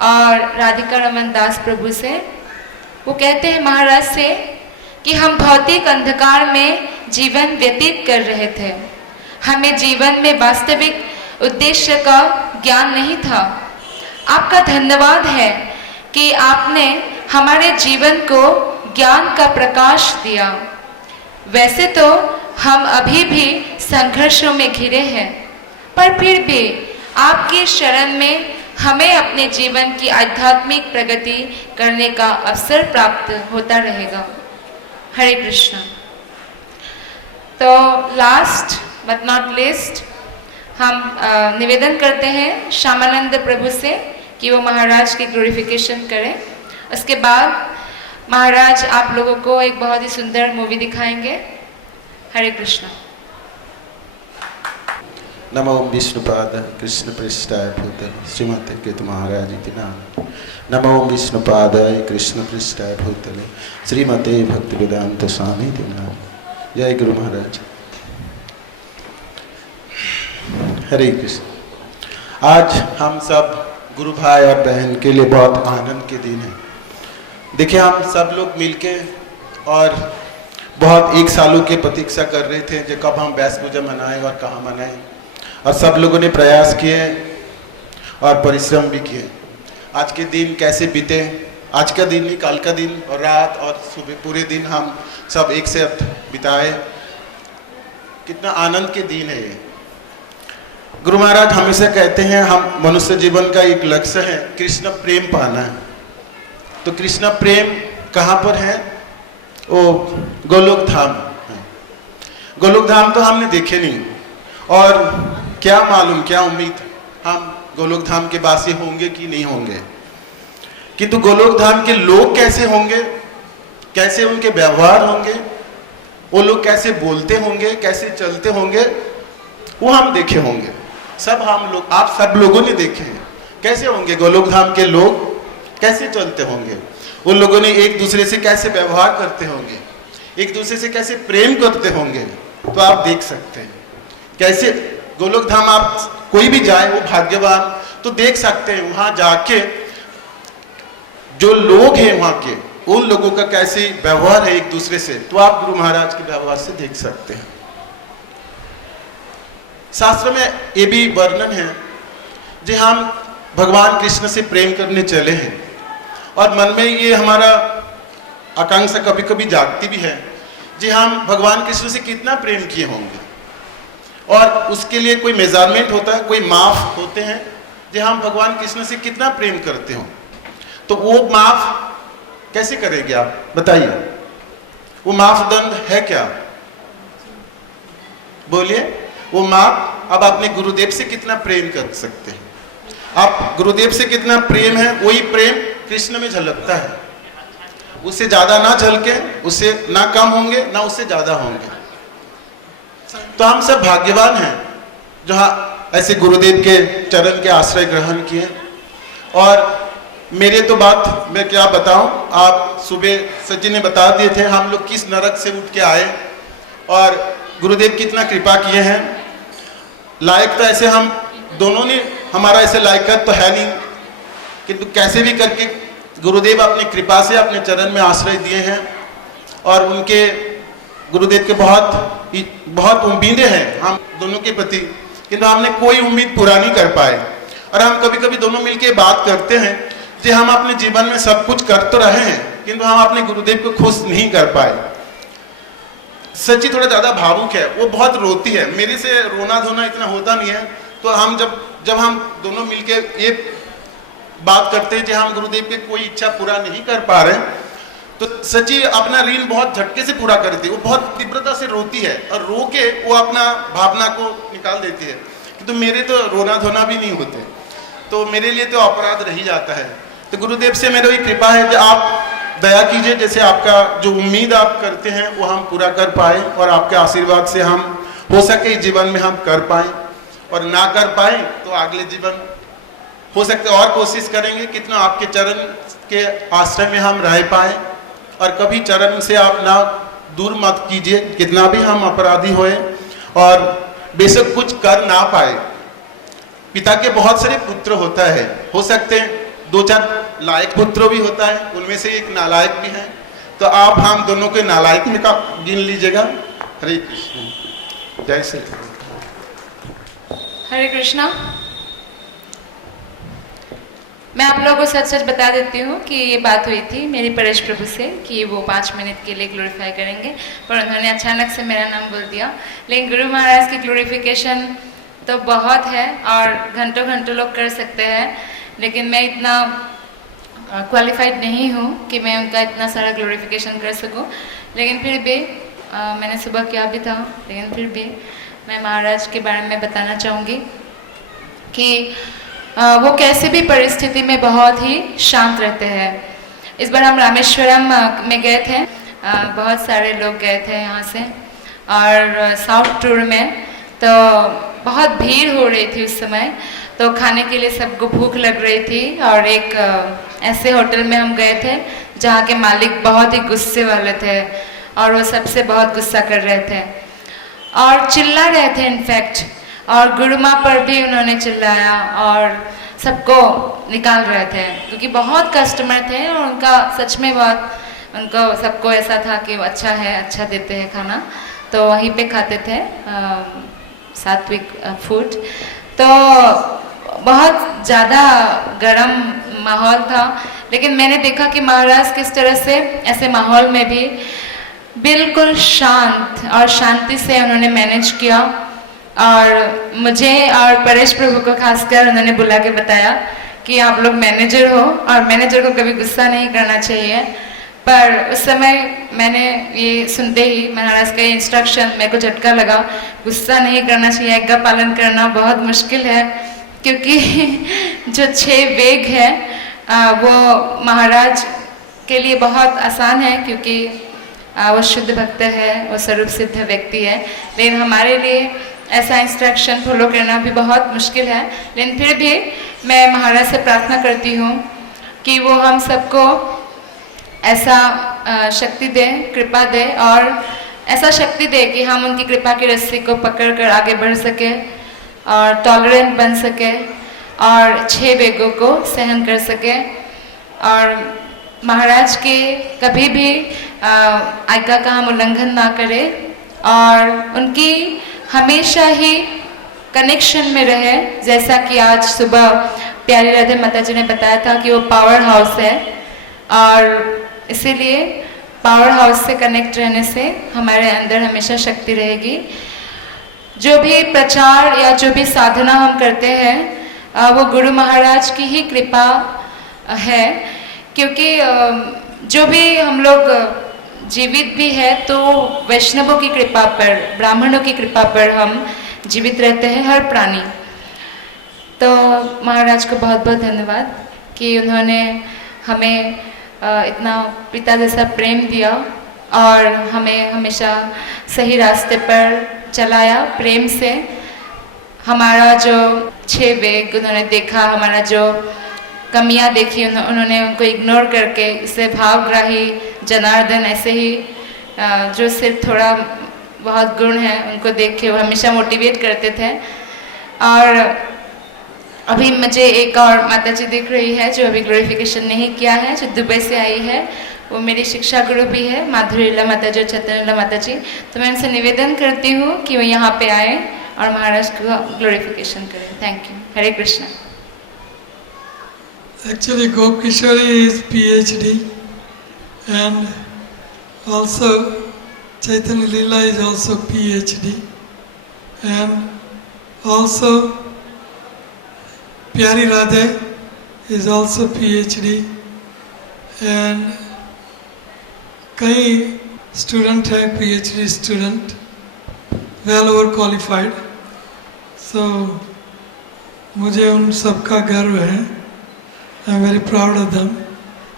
और राधिका रमन दास प्रभु से। वो कहते हैं महाराज से कि हम भौतिक अंधकार में जीवन व्यतीत कर रहे थे। हमें जीवन में वास्तविक उद्देश्य का ज्ञान नहीं था। आपका धन्यवाद है कि आपने हमारे जीवन को ज्ञान का प्रकाश दिया। वैसे तो हम अभी भी संघर्षों में घिरे हैं, पर फिर भी आपकी शरण में हमें अपने जीवन की आध्यात्मिक प्रगति करने का अवसर प्राप्त होता रहेगा। हरे कृष्ण। तो लास्ट बट नॉट लीस्ट हम निवेदन करते हैं श्यामानंद प्रभु से कि वो महाराज की ग्लोरिफिकेशन करें। उसके बाद महाराज आप लोगों को एक बहुत ही सुंदर मूवी दिखाएंगे। हरे कृष्ण। नमो विष्णुपाद कृष्ण पृष्ठाय भूतले श्रीमते केतु महाराज इति नाम। नमो विष्णुपादाय कृष्ण पृष्ठाय भूतले श्रीमते भक्तिवेदांत स्वामी इति नाम। जय गुरु महाराज। हरे कृष्ण। आज हम सब गुरु भाई और बहन के लिए बहुत आनंद के दिन है। देखिए, हम सब लोग मिलके और बहुत 1 सालों की प्रतीक्षा कर रहे थे जो कब हम व्यास पूजा मनाएं और कहाँ मनाएं, और सब लोगों ने प्रयास किए और परिश्रम भी किए। आज के दिन कैसे बीते, आज का दिन नहीं, कल का दिन और रात और सुबह पूरे दिन हम सब एक साथ बिताए। कितना आनंद के दिन है ये। गुरु महाराज हमेशा कहते हैं हम मनुष्य जीवन का एक लक्ष्य है कृष्ण प्रेम पाना है। तो कृष्ण प्रेम कहाँ पर है? वो गोलोक धाम है। गोलोक धाम तो हमने देखे नहीं, और क्या मालूम, क्या उम्मीद हम गोलोक धाम के वासी होंगे कि नहीं होंगे। किंतु गोलोक धाम के लोग कैसे होंगे, कैसे उनके व्यवहार होंगे, वो लोग कैसे बोलते होंगे, कैसे चलते होंगे, वो हम देखे होंगे। सब हम लोग, आप सब लोगों ने देखे हैं कैसे होंगे गोलोक धाम के लोग, कैसे चलते होंगे, उन लोगों ने एक दूसरे से कैसे व्यवहार करते होंगे, एक दूसरे से कैसे प्रेम करते होंगे। तो आप देख सकते हैं कैसे गोलोक धाम, आप कोई भी जाए वो भाग्यवान, तो देख सकते हैं वहां जाके जो लोग हैं वहां के, उन लोगों का कैसे व्यवहार है एक दूसरे से, तो आप गुरु महाराज के व्यवहार से देख सकते हैं। शास्त्र में ये भी वर्णन है जो हम भगवान कृष्ण से प्रेम करने चले हैं और मन में ये हमारा आकांक्षा कभी कभी जागती भी है जी हम भगवान कृष्ण से कितना प्रेम किए होंगे, और उसके लिए कोई मेजरमेंट होता है, कोई माफ होते हैं जी हम भगवान कृष्ण से कितना प्रेम करते हो। तो वो माफ कैसे करेंगे आप बताइए, वो मापदंड है क्या? बोलिए। वो माप अब अपने गुरुदेव से कितना प्रेम कर सकते हैं, आप गुरुदेव से कितना प्रेम है, वही प्रेम कृष्ण में झलकता है। उससे ज्यादा ना झलके, उससे ना कम होंगे ना उससे ज्यादा होंगे। तो हम सब भाग्यवान हैं जो ऐसे गुरुदेव के चरण के आश्रय ग्रहण किए। और मेरे तो बात मैं क्या बताऊं, आप सुबह सचिन ने बता दिए थे हम लोग किस नरक से उठ के आए और गुरुदेव कितना कृपा किए हैं। लायक तो ऐसे हम दोनों ने, हमारा ऐसे लायकत तो है नहीं, किंतु कैसे भी करके गुरुदेव अपनी कृपा से अपने चरण में आश्रय दिए हैं और उनके गुरुदेव के बहुत उम्मीदें हैं हम दोनों के प्रति, किंतु हमने कोई उम्मीद पूरा नहीं कर पाए। और हम कभी कभी दोनों मिलके बात करते हैं कि हम अपने जीवन में सब कुछ कर तो रहे हैं किंतु हम अपने गुरुदेव को खुश नहीं कर पाए। सच्ची थोड़ा ज़्यादा भावुक है, वो बहुत रोती है, मेरे से रोना धोना इतना होता नहीं है। तो हम जब हम दोनों मिलके ये बात करते हैं कि हम गुरुदेव के कोई इच्छा पूरा नहीं कर पा रहे, तो सच्ची अपना ऋण बहुत झटके से पूरा करती है। वो बहुत तीव्रता से रोती है और रो के वो अपना भावना को निकाल देती है। तो मेरे तो रोना धोना भी नहीं होते, तो मेरे लिए तो अपराध रह ही जाता है। तो गुरुदेव से मेरी कृपा है कि आप दया कीजिए, जैसे आपका जो उम्मीद आप करते हैं वो हम पूरा कर पाए और आपके आशीर्वाद से हम हो सके जीवन में हम कर पाए, और ना कर पाए तो अगले जीवन हो सकते और कोशिश करेंगे कितना आपके चरण के आश्रय में हम रह पाए। और कभी चरण से आप ना दूर मत कीजिए, कितना भी हम अपराधी होए और बेशक कुछ कर ना पाए। पिता के बहुत सारे पुत्र होता है, हो सकते हैं 2-4 लायक पुत्र भी होता है, उनमें से एक नालायक भी है। तो आप हम दोनों के नालायक में का गिन लीजिएगा। हरे कृष्ण, जय श्री हरे कृष्णा। मैं आप लोगों को सच सच बता देती हूँ कि ये बात हुई थी मेरी परेश प्रभु से कि वो 5 मिनट के लिए ग्लोरीफाई करेंगे, पर उन्होंने अचानक से मेरा नाम बोल दिया। लेकिन गुरु महाराज की ग्लोरीफिकेशन तो बहुत है और घंटों घंटों लोग कर सकते हैं, लेकिन मैं इतना क्वालिफाइड नहीं हूँ कि मैं उनका इतना सारा ग्लोरीफिकेशन कर सकूँ। लेकिन फिर भी मैंने सुबह किया भी था, लेकिन फिर भी मैं महाराज के बारे में बताना चाहूँगी कि वो कैसे भी परिस्थिति में बहुत ही शांत रहते हैं। इस बार हम रामेश्वरम में गए थे, बहुत सारे लोग गए थे यहाँ से, और साउथ टूर में तो बहुत भीड़ हो रही थी उस समय। तो खाने के लिए सबको भूख लग रही थी और एक ऐसे होटल में हम गए थे जहाँ के मालिक बहुत ही गुस्से वाले थे और वो सबसे बहुत गुस्सा कर रहे थे और चिल्ला रहे थे इनफैक्ट, और गुरु माँ पर भी उन्होंने चिल्लाया और सबको निकाल रहे थे क्योंकि बहुत कस्टमर थे और उनका सच में बहुत उनको सबको ऐसा था कि वो अच्छा है, अच्छा देते हैं खाना, तो वहीं पे खाते थे सात्विक फूड। तो बहुत ज़्यादा गर्म माहौल था, लेकिन मैंने देखा कि महाराज किस तरह से ऐसे माहौल में भी बिल्कुल शांत और शांति से उन्होंने मैनेज किया। और मुझे और परेश प्रभु को खासकर उन्होंने बुला के बताया कि आप लोग मैनेजर हो और मैनेजर को कभी गुस्सा नहीं करना चाहिए। पर उस समय मैंने ये सुनते ही महाराज का इंस्ट्रक्शन मेरे को झटका लगा, गुस्सा नहीं करना चाहिए, आज्ञा पालन करना बहुत मुश्किल है क्योंकि जो 6 वेग है वो महाराज के लिए बहुत आसान है क्योंकि वो शुद्ध भक्त है, वो स्वरूप सिद्ध व्यक्ति है। लेकिन हमारे लिए ऐसा इंस्ट्रक्शन फॉलो करना भी बहुत मुश्किल है। लेकिन फिर भी मैं महाराज से प्रार्थना करती हूँ कि वो हम सबको ऐसा शक्ति दे, कृपा दे और ऐसा शक्ति दे कि हम उनकी कृपा की रस्सी को पकड़ कर आगे बढ़ सके और टॉलरेंट बन सके और 6 वेगों को सहन कर सके और महाराज के कभी भी आज्ञा का हम उल्लंघन ना करें और उनकी हमेशा ही कनेक्शन में रहे। जैसा कि आज सुबह प्यारी राधे माता जी ने बताया था कि वो पावर हाउस है, और इसीलिए पावर हाउस से कनेक्ट रहने से हमारे अंदर हमेशा शक्ति रहेगी। जो भी प्रचार या जो भी साधना हम करते हैं वो गुरु महाराज की ही कृपा है, क्योंकि जो भी हम लोग जीवित भी है तो वैष्णवों की कृपा पर, ब्राह्मणों की कृपा पर हम जीवित रहते हैं, हर प्राणी। तो महाराज को बहुत बहुत धन्यवाद कि उन्होंने हमें इतना पिता जैसा प्रेम दिया और हमें हमेशा सही रास्ते पर चलाया प्रेम से। हमारा जो 6 वेग उन्होंने देखा, हमारा जो कमियां देखी उन्होंने उनको इग्नोर करके इसे भावग्राही जनार्दन ऐसे ही जो सिर्फ थोड़ा बहुत गुण है उनको देख के वो हमेशा मोटिवेट करते थे। और अभी मुझे एक और माता जी दिख रही है जो अभी ग्लोरिफिकेशन नहीं किया है, जो दुबई से आई है, वो मेरी शिक्षा गुरु भी है, माधुरीला माता जी और चैतन्यला माता जी। तो मैं उनसे निवेदन करती हूँ कि वो यहाँ पे आए और महाराज को ग्लोरिफिकेशन करें। Thank you. Hare Krishna. Actually, Gopkishori is PhD, and also Chaitanya Leela is also PhD, and also Pyari Radhe is also PhD, and कई स्टूडेंट हैं PhD student, well over qualified. So मुझे उन सबका गर्व है। I am very proud of them,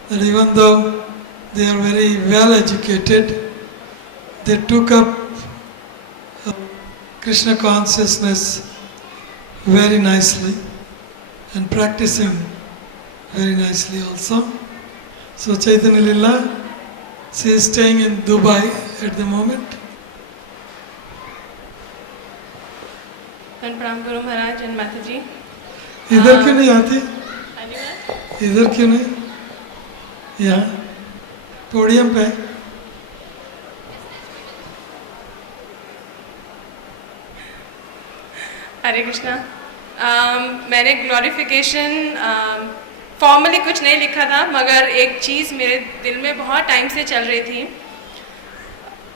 that even though they are very well educated, they took up Krishna consciousness very nicely and practicing very nicely also. So Chaitanya Leela, she is staying in Dubai at the moment. प्रणाम Guru Maharaj and माता जी। इधर क्यों नहीं आती? इधर क्यों नहीं? यहाँ पोडियम पे। हरे कृष्णा। मैंने ग्लोरिफिकेशन फॉर्मली कुछ नहीं लिखा था, मगर एक चीज़ मेरे दिल में बहुत टाइम से चल रही थी।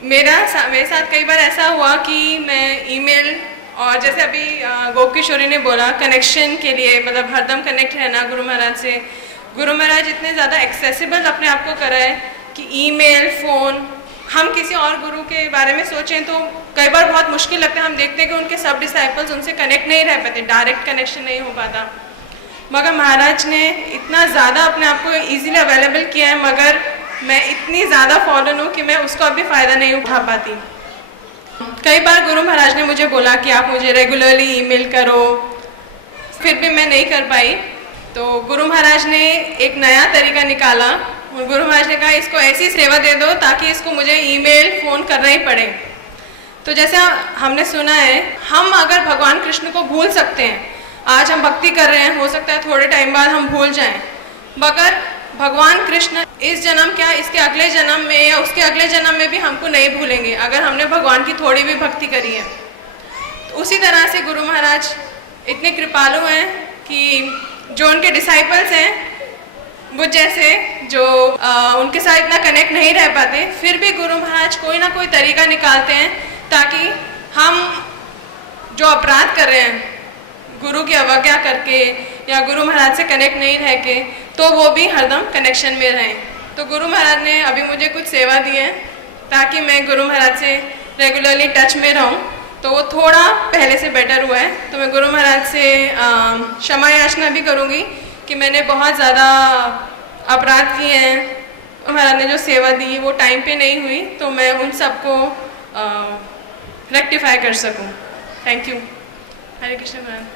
मेरे साथ कई बार ऐसा हुआ कि मैं ईमेल और जैसे अभी गोपकिशोरी ने बोला कनेक्शन के लिए, मतलब हरदम कनेक्ट रहना गुरु महाराज से। गुरु महाराज इतने ज़्यादा एक्सेसिबल अपने आप को कराए कि ईमेल, फ़ोन, हम किसी और गुरु के बारे में सोचें तो कई बार बहुत मुश्किल लगता है। हम देखते हैं कि उनके सब डिसाइपल्स उनसे कनेक्ट नहीं रह पाते, डायरेक्ट कनेक्शन नहीं हो पाता। मगर महाराज ने इतना ज़्यादा अपने आप को ईजीली अवेलेबल किया है, मगर मैं इतनी ज़्यादा फॉलन हूँ कि मैं उसका भी फ़ायदा नहीं उठा पाती। कई बार गुरु महाराज ने मुझे बोला कि आप मुझे रेगुलरली ईमेल करो, फिर भी मैं नहीं कर पाई। तो गुरु महाराज ने एक नया तरीका निकाला। गुरु महाराज ने कहा इसको ऐसी सेवा दे दो ताकि इसको मुझे ईमेल, फ़ोन करना ही पड़े। तो जैसे हमने सुना है, हम अगर भगवान कृष्ण को भूल सकते हैं, आज हम भक्ति कर रहे हैं, हो सकता है थोड़े टाइम बाद हम भूल जाएं, मगर भगवान कृष्ण इस जन्म क्या इसके अगले जन्म में या उसके अगले जन्म में भी हमको नहीं भूलेंगे अगर हमने भगवान की थोड़ी भी भक्ति करी है। तो उसी तरह से गुरु महाराज इतने कृपालु हैं कि जो उनके डिसाइपल्स हैं, वो जैसे जो उनके साथ इतना कनेक्ट नहीं रह पाते, फिर भी गुरु महाराज कोई ना कोई तरीका निकालते हैं ताकि हम जो अपराध कर रहे हैं, गुरु की अवज्ञा करके या गुरु महाराज से कनेक्ट नहीं रह के, तो वो भी हरदम कनेक्शन में रहें। तो गुरु महाराज ने अभी मुझे कुछ सेवा दी है ताकि मैं गुरु महाराज से रेगुलरली टच में रहूं, तो वो थोड़ा पहले से बेटर हुआ है। तो मैं गुरु महाराज से क्षमा याचना भी करूंगी कि मैंने बहुत ज़्यादा अपराध किए हैं। महाराज ने जो सेवा दी वो टाइम पे नहीं हुई, तो मैं उन सबको रेक्टिफाई कर सकूं। Thank you. हरे कृष्ण महाराज।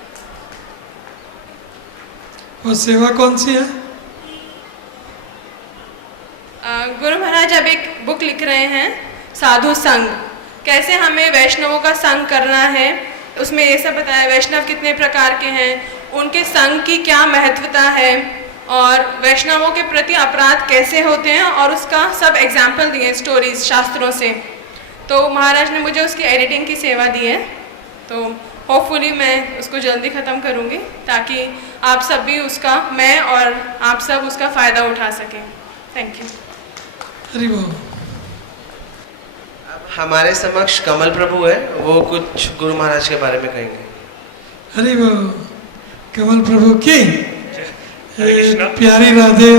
वो सेवा कौन सी है? गुरु महाराज अब एक बुक लिख रहे हैं, साधु संग, कैसे हमें वैष्णवों का संग करना है। उसमें ये सब बताया वैष्णव कितने प्रकार के हैं, उनके संग की क्या महत्वता है और वैष्णवों के प्रति अपराध कैसे होते हैं, और उसका सब एग्जाम्पल दिए स्टोरीज शास्त्रों से। तो महाराज ने मुझे उसकी एडिटिंग की सेवा दी है, तो होपफुली मैं उसको जल्दी ख़त्म करूँगी ताकि आप सब भी उसका, मैं और आप सब उसका फ़ायदा उठा सकें। Thank you. हरि बोल। हमारे समक्ष कमल प्रभु है, वो कुछ गुरु महाराज के बारे में कहेंगे। हरि बोल। कमल प्रभु की प्यारी राधे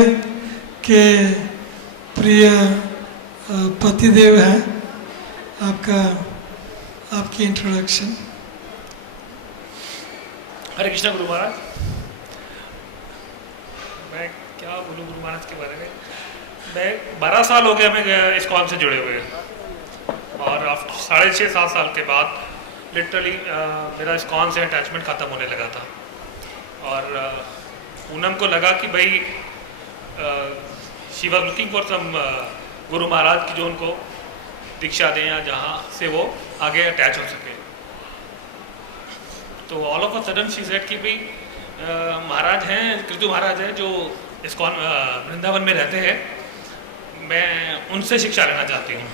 के प्रिय पतिदेव हैं। आपकी इंट्रोडक्शन। हरे कृष्णा गुरु महाराज। मैं क्या बोलूँ गुरु महाराज के बारे में। मैं 12 साल हो गया मैं इस्कॉन से जुड़े हुए, और 6.5-7 साल के बाद लिटरली मेरा इस्कॉन से अटैचमेंट ख़त्म होने लगा था। और पूनम को लगा कि भाई she was looking for some guru Maharaj की जो उनको दीक्षा दें या जहाँ से वो आगे अटैच हो सके। तो all of a sudden she said कि भाई महाराज हैं, कृतु महाराज हैं जो इस्कॉन वृंदावन में रहते हैं, मैं उनसे शिक्षा लेना चाहती हूँ।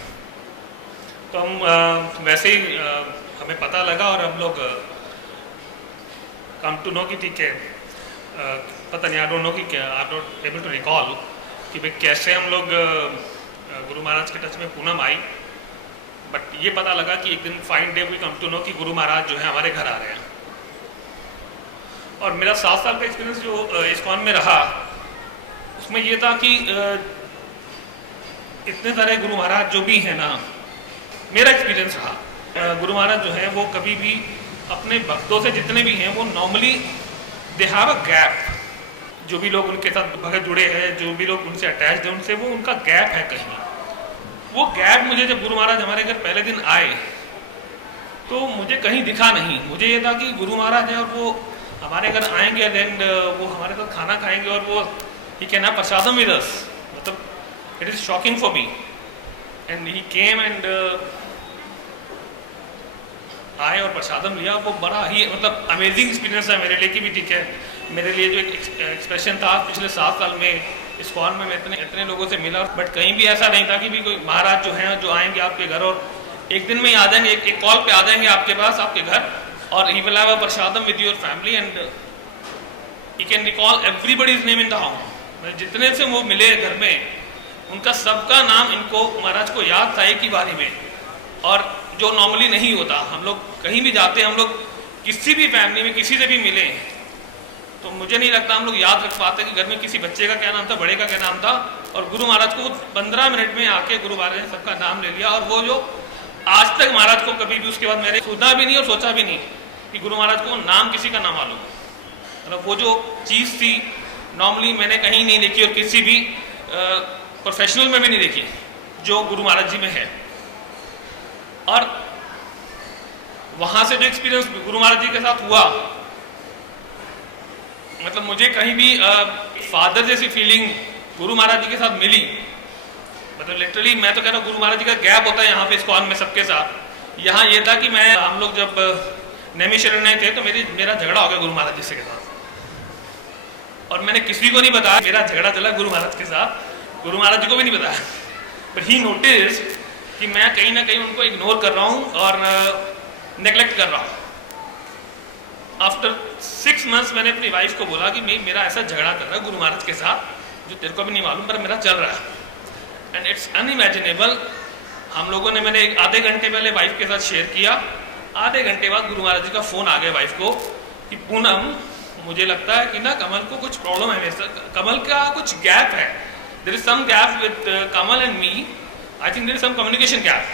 तो हम वैसे ही हमें पता लगा और हम लोग कम टू नो कि ठीक है, पता नहीं, आई डोंट नो कि क्या, आई नॉट एबल टू रिकॉल कि भाई कैसे हम लोग गुरु महाराज के टच में पूनम आई। बट ये पता लगा कि एक दिन fine day we come to know कि गुरु महाराज जो है हमारे घर आ रहे हैं। और मेरा 7 साल का एक्सपीरियंस जो इस्कॉन में रहा, उसमें ये था कि इतने सारे गुरु महाराज जो भी हैं ना, मेरा एक्सपीरियंस रहा, गुरु महाराज जो हैं वो कभी भी अपने भक्तों से जितने भी हैं वो normally they have a gap. जो भी लोग उनके साथ भगत जुड़े हैं, जो भी लोग उनसे अटैच्ड हैं, उनसे वो उनका गैप है कहीं। वो गैप मुझे जब गुरु महाराज हमारे घर पहले दिन आए तो मुझे कहीं दिखा नहीं। मुझे ये था कि गुरु महाराज हैं और वो हमारे घर आएंगे एंड वो हमारे साथ खाना खाएंगे और वो he can have prasadam with us. मतलब it is shocking for me. And he came and आए और प्रसादम लिया। वो बड़ा ही मतलब अमेजिंग एक्सपीरियंस है मेरे लिए कि भी ठीक है, मेरे लिए जो एक एक्सप्रेशन था पिछले 7 साल में इस्कॉन में मैं इतने लोगों से मिला, बट कहीं भी ऐसा नहीं था कि भी कोई महाराज जो हैं जो आएंगे आपके घर और एक दिन में ही आ जाएंगे, एक कॉल पे आ जाएंगे आपके पास, आपके घर, और he will have a prasadam with your family and he can recall everybody's name in the house. जितने से वो मिले घर में, उनका सबका नाम इनको महाराज को याद था एक ही बारी में, और जो नॉर्मली नहीं होता। हम लोग कहीं भी जाते हैं, हम लोग किसी भी फैमिली में किसी से भी मिले तो मुझे नहीं लगता हम लोग याद रख पाते कि घर में किसी बच्चे का क्या नाम था, बड़े का क्या नाम था। और गुरु महाराज को 15 मिनट में आके गुरु महाराज ने सबका नाम ले लिया। और वो जो आज तक महाराज को कभी भी उसके बाद मैंने सुना भी नहीं और सोचा भी नहीं कि गुरु महाराज को नाम किसी का नाम मालूम। मतलब वो जो चीज़ थी नॉर्मली मैंने कहीं नहीं देखी और किसी भी प्रोफेशनल में भी नहीं देखी जो गुरु महाराज जी में है। और वहाँ से जो एक्सपीरियंस गुरु महाराज जी के साथ हुआ, मतलब मुझे कहीं भी फादर जैसी फीलिंग गुरु महाराज जी के साथ मिली। मतलब लिटरली मैं तो कह रहा हूँ, गुरु महाराज जी का गैप होता है यहाँ पे इस्कॉन में सबके साथ। यहाँ ये था कि हम लोग जब नैमिषारण्य में थे तो मेरा झगड़ा हो गया गुरु महाराज जी से के साथ, और मैंने किसी को नहीं बताया मेरा झगड़ा चला गुरु महाराज के साथ, गुरु महाराज जी को भी नहीं बताया। बट ही नोटिस कि मैं कहीं ना कहीं उनको इग्नोर कर रहा हूँ और नेग्लेक्ट कर रहा हूँ। आफ्टर 6 मंथ्स मैंने अपनी वाइफ को बोला कि मेरा ऐसा झगड़ा कर रहा है गुरु महाराज के साथ जो तेरे को भी नहीं मालूम, पर मेरा चल रहा है एंड इट्स अनइमेजिनेबल। हम लोगों ने, मैंने आधे घंटे पहले वाइफ के साथ शेयर किया, आधे घंटे बाद गुरु महाराज जी का फ़ोन आ गया वाइफ को कि पूनम मुझे लगता है कि ना कमल को कुछ प्रॉब्लम है, कमल का कुछ गैप है, there is some gap with Kamal and me, I think there is some communication gap.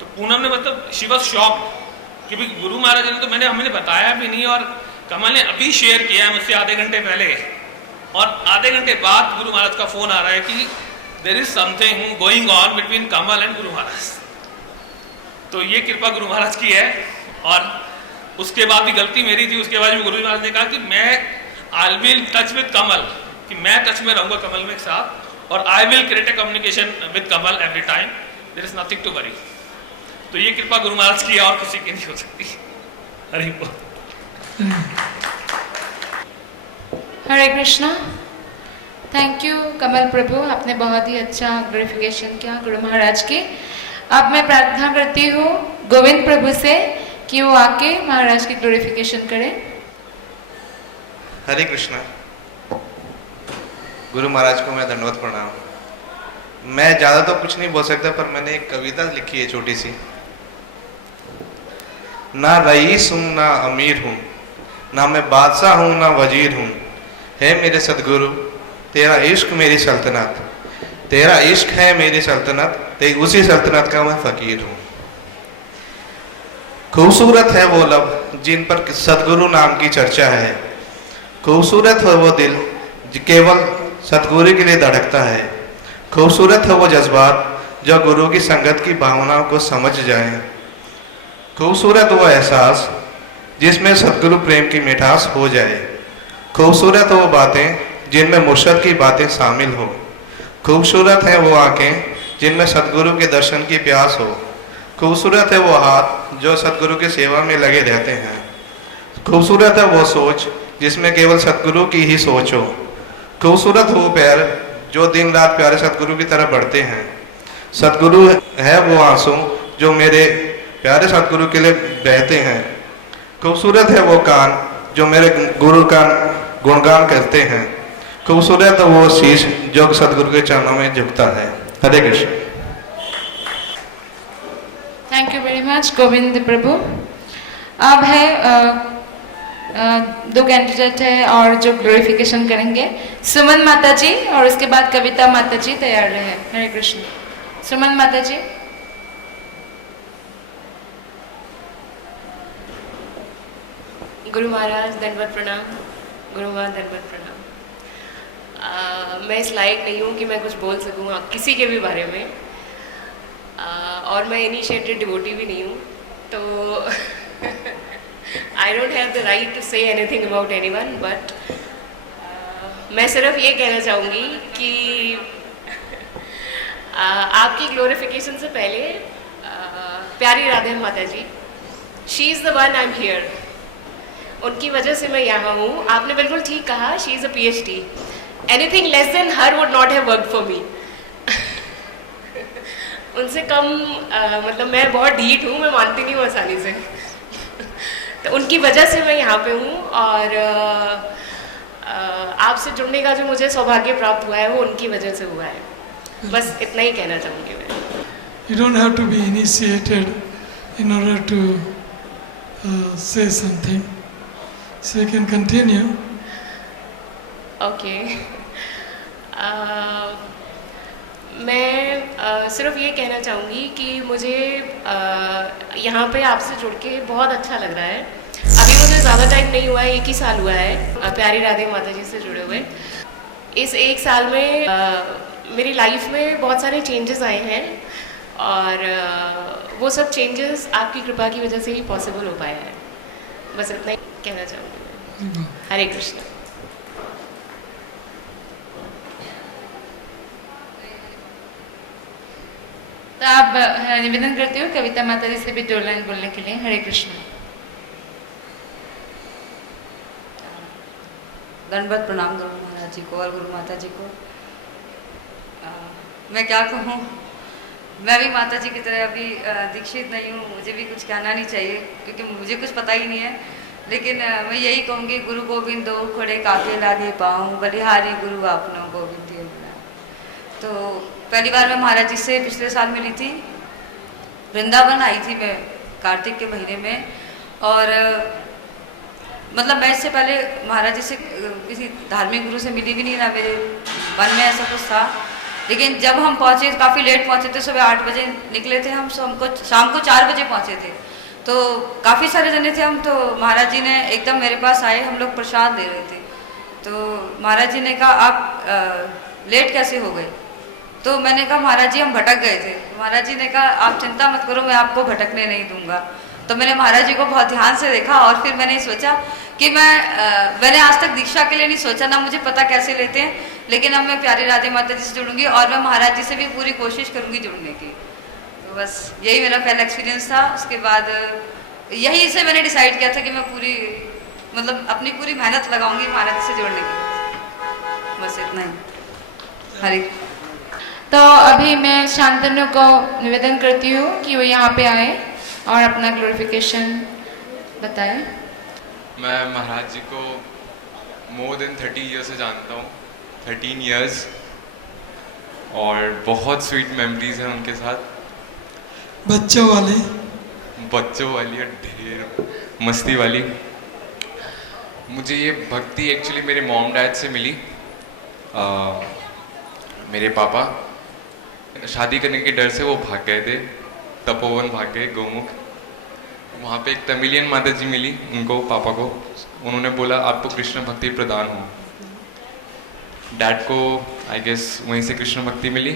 तो पूनम ने मतलब शी वॉज शॉक्ड कि भाई गुरु महाराज ने तो हमने बताया भी नहीं, और कमल ने अभी शेयर किया है मुझसे आधे घंटे पहले, और आधे घंटे बाद गुरु महाराज का फ़ोन आ रहा है कि there is something going on between Kamal and guru Maharaj. तो ये कृपा गुरु महाराज की है। और उसके बाद भी गलती मेरी थी, उसके बाद भी गुरु महाराज ने कहा कि मैं आई विल टच विद कमल, कि मैं टच में रहूँगा कमल में एक साथ, और I will create a communication with Kamal every time, there is nothing to worry. तो ये कृपा गुरु महाराज की है और किसी की नहीं हो सकती। हरि बोल। हरे कृष्णा। थैंक यू कमल प्रभु, आपने बहुत ही अच्छा ग्लोरिफिकेशन किया गुरु महाराज की। अब मैं प्रार्थना करती हूँ गोविंद प्रभु से कि वो आके महाराज की ग्लोरिफिकेशन करें। हरे कृष्णा। गुरु महाराज को मैं दंडवत प्रणाम। मैं ज़्यादा तो कुछ नहीं बोल सकता, पर मैंने एक कविता लिखी है छोटी सी। ना रईस हूँ ना अमीर हूँ, ना मैं बादशाह हूँ ना वजीर हूँ, है मेरे सदगुरु तेरा इश्क मेरी सल्तनत, तेरा इश्क है मेरी सल्तनत, ते उसी सल्तनत का मैं फ़कीर हूँ। खूबसूरत है वो लब जिन पर सदगुरु नाम की चर्चा है, खूबसूरत है वो दिल केवल सदगुरु के लिए धड़कता है, खूबसूरत है वो जज्बात जो गुरु की संगत की भावनाओं को समझ जाए, खूबसूरत वो एहसास जिसमें सदगुरु प्रेम की मिठास हो जाए, खूबसूरत वो बातें जिनमें मुर्शद की बातें शामिल हो, खूबसूरत है वो आंखें जिनमें सदगुरु के दर्शन की प्यास हो, खूबसूरत है वो हाथ जो सदगुरु की सेवा में लगे रहते हैं, खूबसूरत है वो सोच जिसमें केवल सदगुरु की ही सोच हो, खूबसूरत हो वो पैर जो दिन रात प्यारे सदगुरु की तरफ बढ़ते हैं, सदगुरु है वो आंसू जो मेरे प्यारे सदगुरु के लिए बहते हैं, खूबसूरत है वो कान जो मेरे गुरु का गुणगान करते हैं, खूबसूरत है वो शीश जो सदगुरु के चरणों में झुकता है। Hare Krishna. Thank you very much Govind Prabhu. अब है दो कैंडिडेट है और जो ग्लोरिफिकेशन करेंगे, सुमन माता जी और उसके बाद कविता माता जी तैयार रहे। हरे कृष्ण। सुमन माता जी। गुरु महाराज दंडवत प्रणाम। गुरु महाराज दंडवत प्रणाम। मैं इस लायक नहीं हूँ कि मैं कुछ बोल सकूँ किसी के भी बारे में, और मैं इनिशिएटेड डिवोटी भी नहीं हूँ, तो I don't have the right to say anything about anyone, but मैं सिर्फ ये कहना चाहूँगी कि आपकी ग्लोरिफिकेशन से पहले प्यारी राधे माता ji, she is the one I am here, उनकी वजह से मैं यहाँ हूँ। आपने बिल्कुल ठीक कहा, she is a PhD, anything less than her would not have worked for me. उनसे कम मतलब मैं बहुत ढीठ हूँ, मैं मानती नहीं हूँ आसानी से। तो उनकी वजह से मैं यहाँ पे हूँ, और आपसे जुड़ने का जो मुझे सौभाग्य प्राप्त हुआ है वो उनकी वजह से हुआ है। बस इतना ही कहना चाहूँगी मैं। You don't have to be initiated in order to say something. So you can continue. Okay. मैं सिर्फ ये कहना चाहूँगी कि मुझे यहाँ पे आपसे जुड़ के बहुत अच्छा लग रहा है। अभी मुझे ज़्यादा टाइम नहीं हुआ है, 1 ही साल हुआ है प्यारी राधे माता जी से जुड़े हुए। इस 1 साल में मेरी लाइफ में बहुत सारे चेंजेस आए हैं, और वो सब चेंजेस आपकी कृपा की वजह से ही पॉसिबल हो पाया है। बस इतना ही कहना चाहूँगी। हरे कृष्ण। तो आप निवेदन करते हो कविता माता जी से भी 2 लाइन बोलने के लिए। हरे कृष्ण। दंडवत प्रणाम गुरु महाराज जी को और गुरु माता जी को। मैं क्या कहूँ, मैं भी माता जी की तरह अभी दीक्षित नहीं हूँ, मुझे भी कुछ कहना नहीं चाहिए क्योंकि मुझे कुछ पता ही नहीं है, लेकिन मैं यही कहूँगी गुरु गोविंद दो खड़े काके लागे पाऊँ, बलिहारी गुरु आपनो गोविंद दियो। तो पहली बार मैं महाराज जी से पिछले साल मिली थी, वृंदावन आई थी मैं कार्तिक के महीने में, और मतलब मैं इससे पहले महाराज जी से किसी धार्मिक गुरु से मिली भी नहीं, ना मेरे मन में ऐसा कुछ था। लेकिन जब हम पहुँचे, काफ़ी लेट पहुँचे थे, सुबह 8 बजे निकले थे हम, शाम को 4 बजे पहुँचे थे, तो काफ़ी सारे जने थे हम। तो महाराज जी ने एकदम मेरे पास आए, हम लोग प्रसाद दे रहे थे, तो महाराज जी ने कहा आप लेट कैसे हो गए? तो मैंने कहा महाराज जी हम भटक गए थे। महाराज जी ने कहा आप चिंता मत करो, मैं आपको भटकने नहीं दूंगा। तो मैंने महाराज जी को बहुत ध्यान से देखा, और फिर मैंने सोचा कि मैंने आज तक दीक्षा के लिए नहीं सोचा, ना मुझे पता कैसे लेते हैं, लेकिन अब मैं प्यारी राधे माता जी से जुड़ूंगी, और मैं महाराज जी से भी पूरी कोशिश करूंगी जुड़ने की। तो बस यही मेरा पहला एक्सपीरियंस था। उसके बाद यही से मैंने डिसाइड किया था कि मैं पूरी मतलब अपनी पूरी मेहनत लगाऊंगी महाराज जी से जुड़ने की। बस इतना ही। हरे। तो अभी मैं शांतनु को निवेदन करती हूँ कि वो यहाँ पे आए और अपना ग्लोरिफिकेशन बताएं। मैं महाराज जी को मोर देन 30 ईयर्स से जानता हूँ, 13 ईयर्स, और बहुत स्वीट मेमोरीज हैं उनके साथ, बच्चों वाली और ढेर मस्ती वाली। मुझे ये भक्ति एक्चुअली मेरे मॉम डैड से मिली। मेरे पापा शादी करने के डर से वो भाग गए थे, तपोवन भाग गए, गोमुख। वहाँ पे एक तमिलियन माता जी मिली उनको, पापा को। उन्होंने बोला आपको कृष्ण भक्ति प्रदान हो। डैड को आई गेस वहीं से कृष्ण भक्ति मिली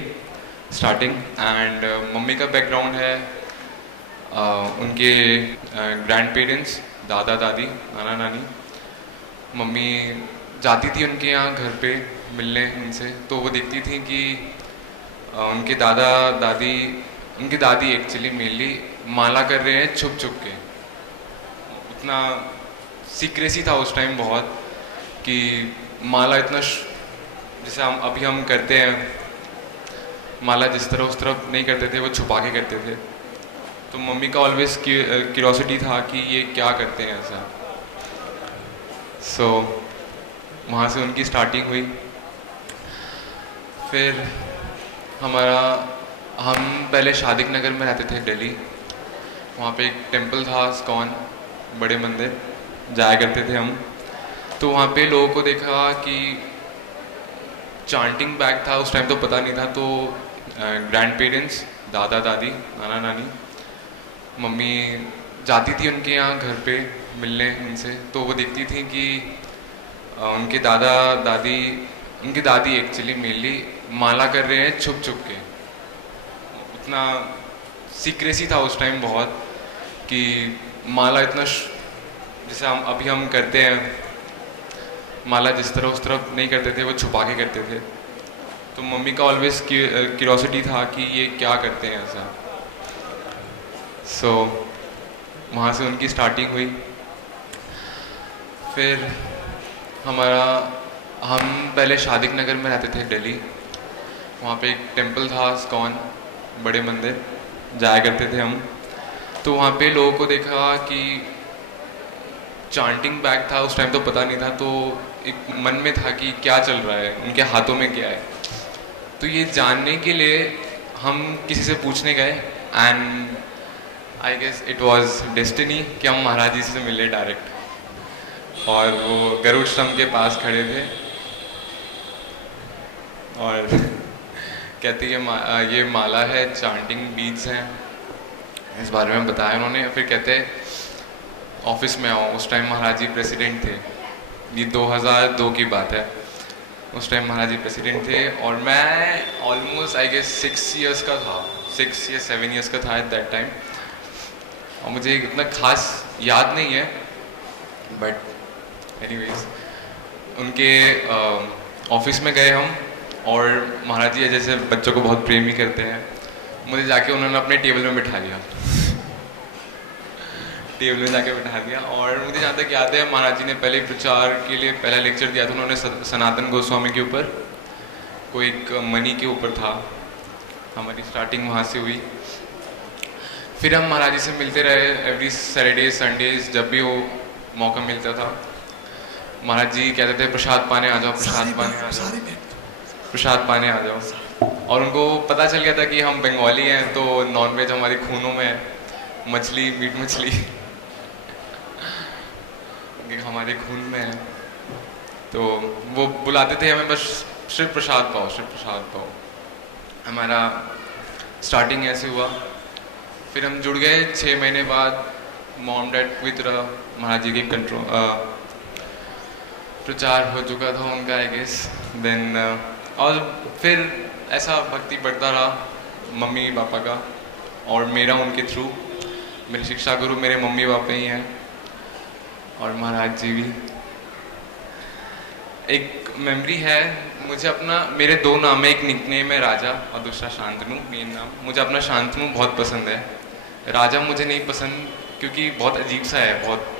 स्टार्टिंग। एंड मम्मी का बैकग्राउंड है उनके ग्रैंड पेरेंट्स, दादा दादी, नाना नानी। मम्मी जाती थी उनके यहाँ घर पे मिलने उनसे, तो वो देखती थी कि उनके उनकी दादी एक्चुअली मेनली माला कर रहे हैं छुप छुप के। उतना सीक्रेसी था उस टाइम बहुत, कि माला इतना जैसे हम करते हैं, माला जिस तरह उस तरह नहीं करते थे, वो छुपा के करते थे। तो मम्मी का ऑलवेज क्यूरियोसिटी था कि ये क्या करते हैं ऐसा। सो वहाँ से उनकी स्टार्टिंग हुई। फिर हम पहले शादिक नगर में रहते थे दिल्ली। वहाँ पे एक टेंपल था इस्कॉन, बड़े मंदिर, जाया करते थे हम। तो वहाँ पे लोगों को देखा कि चांटिंग बैग था, उस टाइम तो पता नहीं था। तो ग्रैंड पेरेंट्स, दादा दादी, नाना नानी, मम्मी जाती थी उनके यहाँ घर पे मिलने उनसे, तो वो देखती थी कि उनकी दादी एक्चुअली मेनली माला कर रहे हैं छुप छुप के। उतना सीक्रेसी था उस टाइम बहुत, कि माला इतना जैसे हम करते हैं, माला जिस तरह उस तरह नहीं करते थे, वो छुपा के करते थे। तो मम्मी का ऑलवेज क्यूरियोसिटी था कि ये क्या करते हैं ऐसा। सो वहाँ से उनकी स्टार्टिंग हुई। फिर हम पहले शादिक नगर में रहते थे दिल्ली। वहाँ पे एक टेंपल था इस्कॉन, बड़े मंदिर, जाया करते थे हम। तो वहाँ पे लोगों को देखा कि चांटिंग बैग था, उस टाइम तो पता नहीं था। तो एक मन में था कि क्या चल रहा है, उनके हाथों में क्या है। तो ये जानने के लिए हम किसी से पूछने गए, and I guess it was destiny कि हम महाराज जी से मिले डायरेक्ट। और वो गरुड़ स्तंभ के पास खड़े थे और कहती है ये माला है, चांटिंग बीट्स हैं, इस बारे में बताया उन्होंने। फिर कहते ऑफिस में आओ। उस टाइम महाराज जी प्रेसिडेंट थे, ये 2002 की बात है। उस टाइम महाराज जी प्रेसिडेंट थे और मैं ऑलमोस्ट आई गेस 6 इयर्स का था, 6 या 7 इयर्स का था एट दैट टाइम। और मुझे इतना खास याद नहीं है, बट एनीवेज उनके ऑफिस में गए हम, और महाराज जी जैसे बच्चों को बहुत प्रेम ही करते हैं। मुझे जाके उन्होंने अपने टेबल में बिठा लिया, टेबल में जाके बिठा दिया। और मुझे जहाँ तक याद है, महाराज जी ने पहले प्रचार के लिए पहला लेक्चर दिया था उन्होंने सनातन गोस्वामी के ऊपर, कोई एक मनी के ऊपर था। हमारी स्टार्टिंग वहाँ से हुई। फिर हम महाराज जी से मिलते रहे एवरी सैटरडे संडेज, जब भी वो मौका मिलता था। महाराज जी कहते थे प्रसाद पाने आ जाओ, प्रसाद पाने आ जाओ, प्रसाद पाने आ जाओ। और उनको पता चल गया था कि हम बंगाली हैं, तो नॉनवेज हमारे खूनों में है, मछली, मीट मछली हमारे खून में है। तो वो बुलाते थे हमें, बस सिर्फ प्रसाद पाओ, सिर्फ प्रसाद पाओ। हमारा स्टार्टिंग ऐसे हुआ। फिर हम जुड़ गए 6 महीने बाद। मॉम डैड पूरी तरह महाराज जी के प्रचार हो चुका था उनका आई गेस। देन और फिर ऐसा भक्ति बढ़ता रहा मम्मी पापा का और मेरा उनके थ्रू। मेरे शिक्षा गुरु मेरे मम्मी पापा ही हैं और महाराज जी भी। एक मेमोरी है मुझे अपना, मेरे 2 नाम है, एक निकनेम है राजा और दूसरा शांतनु, मेन नाम। मुझे अपना शांतनु बहुत पसंद है, राजा मुझे नहीं पसंद क्योंकि बहुत अजीब सा है, बहुत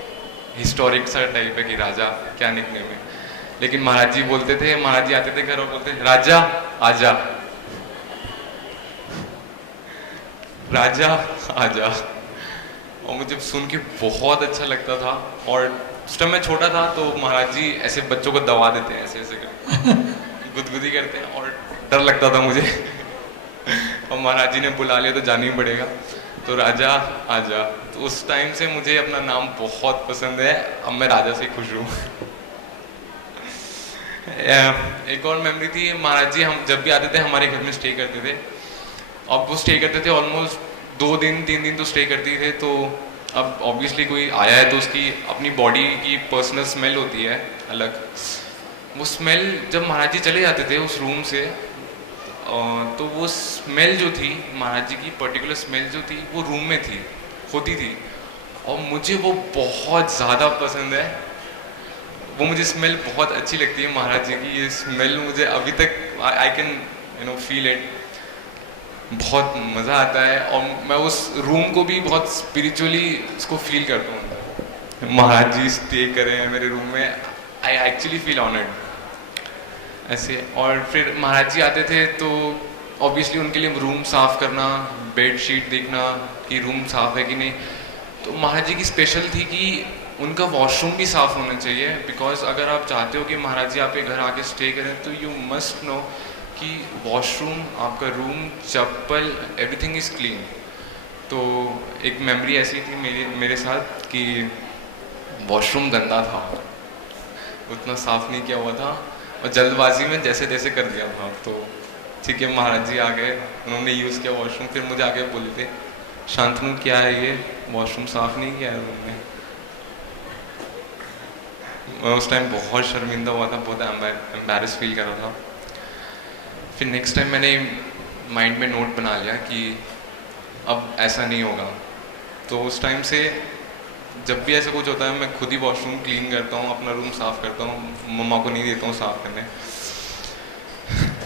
हिस्टोरिक सा टाइप है कि राजा क्या निकनेम है। लेकिन महाराज जी बोलते थे, महाराज जी आते थे घर और बोलते थे राजा आजा, राजा आजा। और मुझे सुन के बहुत अच्छा लगता था। और उस टाइम मैं छोटा था तो महाराज जी ऐसे बच्चों को दबा देते हैं, ऐसे ऐसे करके गुदगुदी करते हैं और डर लगता था मुझे और महाराज जी ने बुला लिया तो जाना ही पड़ेगा, तो राजा आजा। तो उस टाइम से मुझे अपना नाम बहुत पसंद है, अब मैं राजा से खुश हूँ। एक और मेमोरी थी, महाराज जी हम जब भी आते थे हमारे घर में स्टे करते थे। अब वो स्टे करते थे ऑलमोस्ट 2 दिन 3 दिन तो स्टे करते थे। तो अब ऑब्वियसली कोई आया है तो उसकी अपनी बॉडी की पर्सनल स्मेल होती है अलग। वो स्मेल जब महाराज जी चले जाते थे उस रूम से तो वो स्मेल जो थी, महाराज जी की पर्टिकुलर स्मेल जो थी वो रूम में थी, होती थी, और मुझे वो बहुत ज़्यादा पसंद है। वो मुझे स्मेल बहुत अच्छी लगती है महाराज जी की। ये स्मेल मुझे अभी तक आई कैन फील इट, बहुत मज़ा आता है और मैं उस रूम को भी बहुत स्पिरिचुअली उसको फील करता हूँ। महाराज जी स्टे कर रहे हैं मेरे रूम में, आई एक्चुअली फील ऑनर्ड ऐसे। और फिर महाराज जी आते थे तो ऑब्वियसली उनके लिए रूम साफ़ करना, बेड शीट देखना कि रूम साफ़ है कि नहीं। तो महाराज जी की स्पेशल थी कि उनका वॉशरूम भी साफ़ होना चाहिए, बिकॉज अगर आप चाहते हो कि महाराज जी आपके घर आके स्टे करें तो यू मस्ट नो कि वॉशरूम, आपका room, chappal, everything is clean. तो एक मेमोरी ऐसी थी मेरे साथ कि वॉशरूम गंदा था, उतना साफ़ नहीं किया हुआ था और जल्दबाजी में जैसे तैसे कर दिया था। तो ठीक है, महाराज जी आ गए, उन्होंने यूज़ किया वॉशरूम, फिर मुझे आके बोले थे शांतनु क्या है ये, वॉशरूम साफ़ नहीं किया है रूम में। मैं उस टाइम बहुत शर्मिंदा हुआ था, बहुत एम्बैरस फील कर रहा था। फिर नेक्स्ट टाइम मैंने माइंड में नोट बना लिया कि अब ऐसा नहीं होगा। तो उस टाइम से जब भी ऐसा कुछ होता है मैं खुद ही वॉशरूम क्लीन करता हूँ, अपना रूम साफ़ करता हूँ, मम्मा को नहीं देता हूँ साफ़ करने।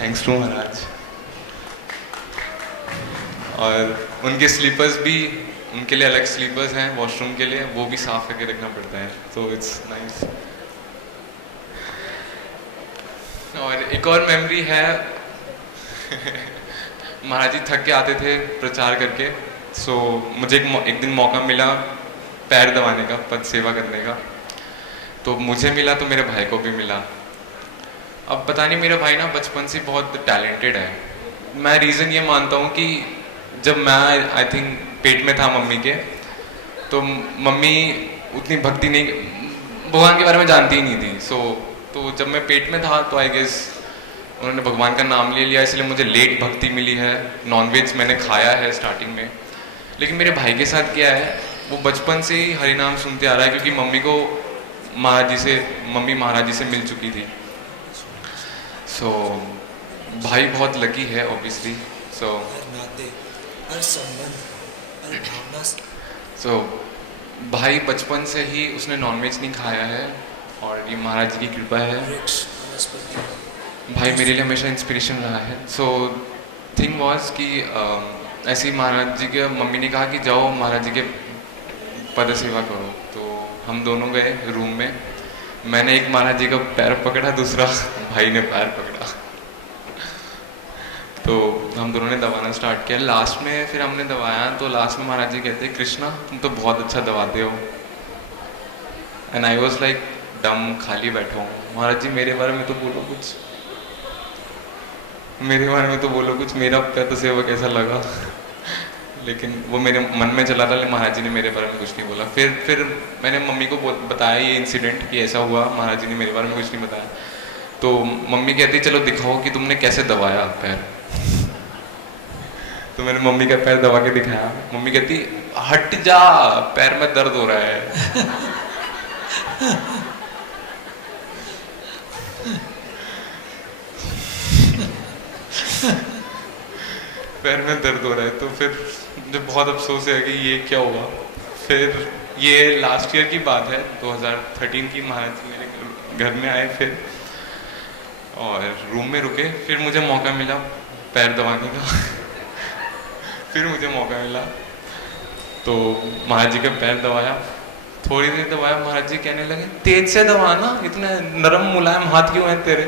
थैंक्स टू महाराज। और उनके स्लीपर्स भी, उनके लिए अलग स्लीपर्स हैं वॉशरूम के लिए, वो भी साफ़ करके रखना पड़ता है। तो इट्स नाइस। और एक और मेमोरी है महाराज जी थक के आते थे प्रचार करके, सो मुझे एक दिन मौका मिला पैर दबाने का, पद सेवा करने का। तो मुझे मिला तो मेरे भाई को भी मिला। अब पता नहीं, मेरा भाई ना बचपन से बहुत टैलेंटेड है। मैं रीज़न ये मानता हूँ कि जब मैं आई थिंक पेट में था मम्मी के, तो मम्मी उतनी भक्ति नहीं, भगवान के बारे में जानती ही नहीं थी। तो जब मैं पेट में था तो आई गेस उन्होंने भगवान का नाम ले लिया, इसलिए मुझे लेट भक्ति मिली है। नॉनवेज मैंने खाया है स्टार्टिंग में। लेकिन मेरे भाई के साथ क्या है, वो बचपन से ही हरि नाम सुनते आ रहा है, क्योंकि मम्मी को मम्मी महाराज जी से मिल चुकी थी। सो भाई बहुत लकी है ऑब्वियसली। सो भाई बचपन से ही उसने नॉनवेज नहीं खाया है और ये महाराज जी की कृपा है। भाई मेरे लिए हमेशा इंस्पिरेशन रहा है। सो थिंग वॉज कि ऐसे ही महाराज जी के मम्मी ने कहा कि जाओ महाराज जी के पद सेवा करो। तो हम दोनों गए रूम में, मैंने एक महाराज जी का पैर पकड़ा, दूसरा भाई ने पैर पकड़ा। तो हम दोनों ने दबाना स्टार्ट किया। लास्ट में फिर हमने दबाया तो लास्ट में महाराज जी कहते कृष्णा तुम तो बहुत अच्छा दबाते हो। एंड आई वॉज लाइक डम, खाली बैठा हूँ। महाराज जी मेरे बारे में तो बोलो कुछ, मेरे बारे में तो बोलो कुछ, मेरा पैर सेवा कैसा लगा। लेकिन वो मेरे मन में चला था, लेकिन महाराज जी ने मेरे बारे में कुछ नहीं बोला। फिर मैंने मम्मी को बताया ये इंसिडेंट कि ऐसा हुआ, महाराज जी ने मेरे बारे में कुछ नहीं बताया। तो मम्मी कहती चलो दिखाओ कि तुमने कैसे दबाया पैर। तो मैंने मम्मी का पैर दबा के दिखाया। मम्मी कहती हट जा, पैर में दर्द हो रहा है। पैर में दर्द हो रहा है। तो फिर मुझे बहुत अफसोस है कि ये क्या हुआ। फिर ये लास्ट ईयर की बात है, 2013 की। महाराज जी मेरे घर में आए फिर और रूम में रुके। फिर मुझे मौका मिला पैर दबाने का। फिर मुझे मौका मिला तो महाराज जी का पैर दबाया। थोड़ी देर दबाया, महाराज जी कहने लगे तेज से दबाना, इतने नरम मुलायम हाथ क्यों हैं तेरे।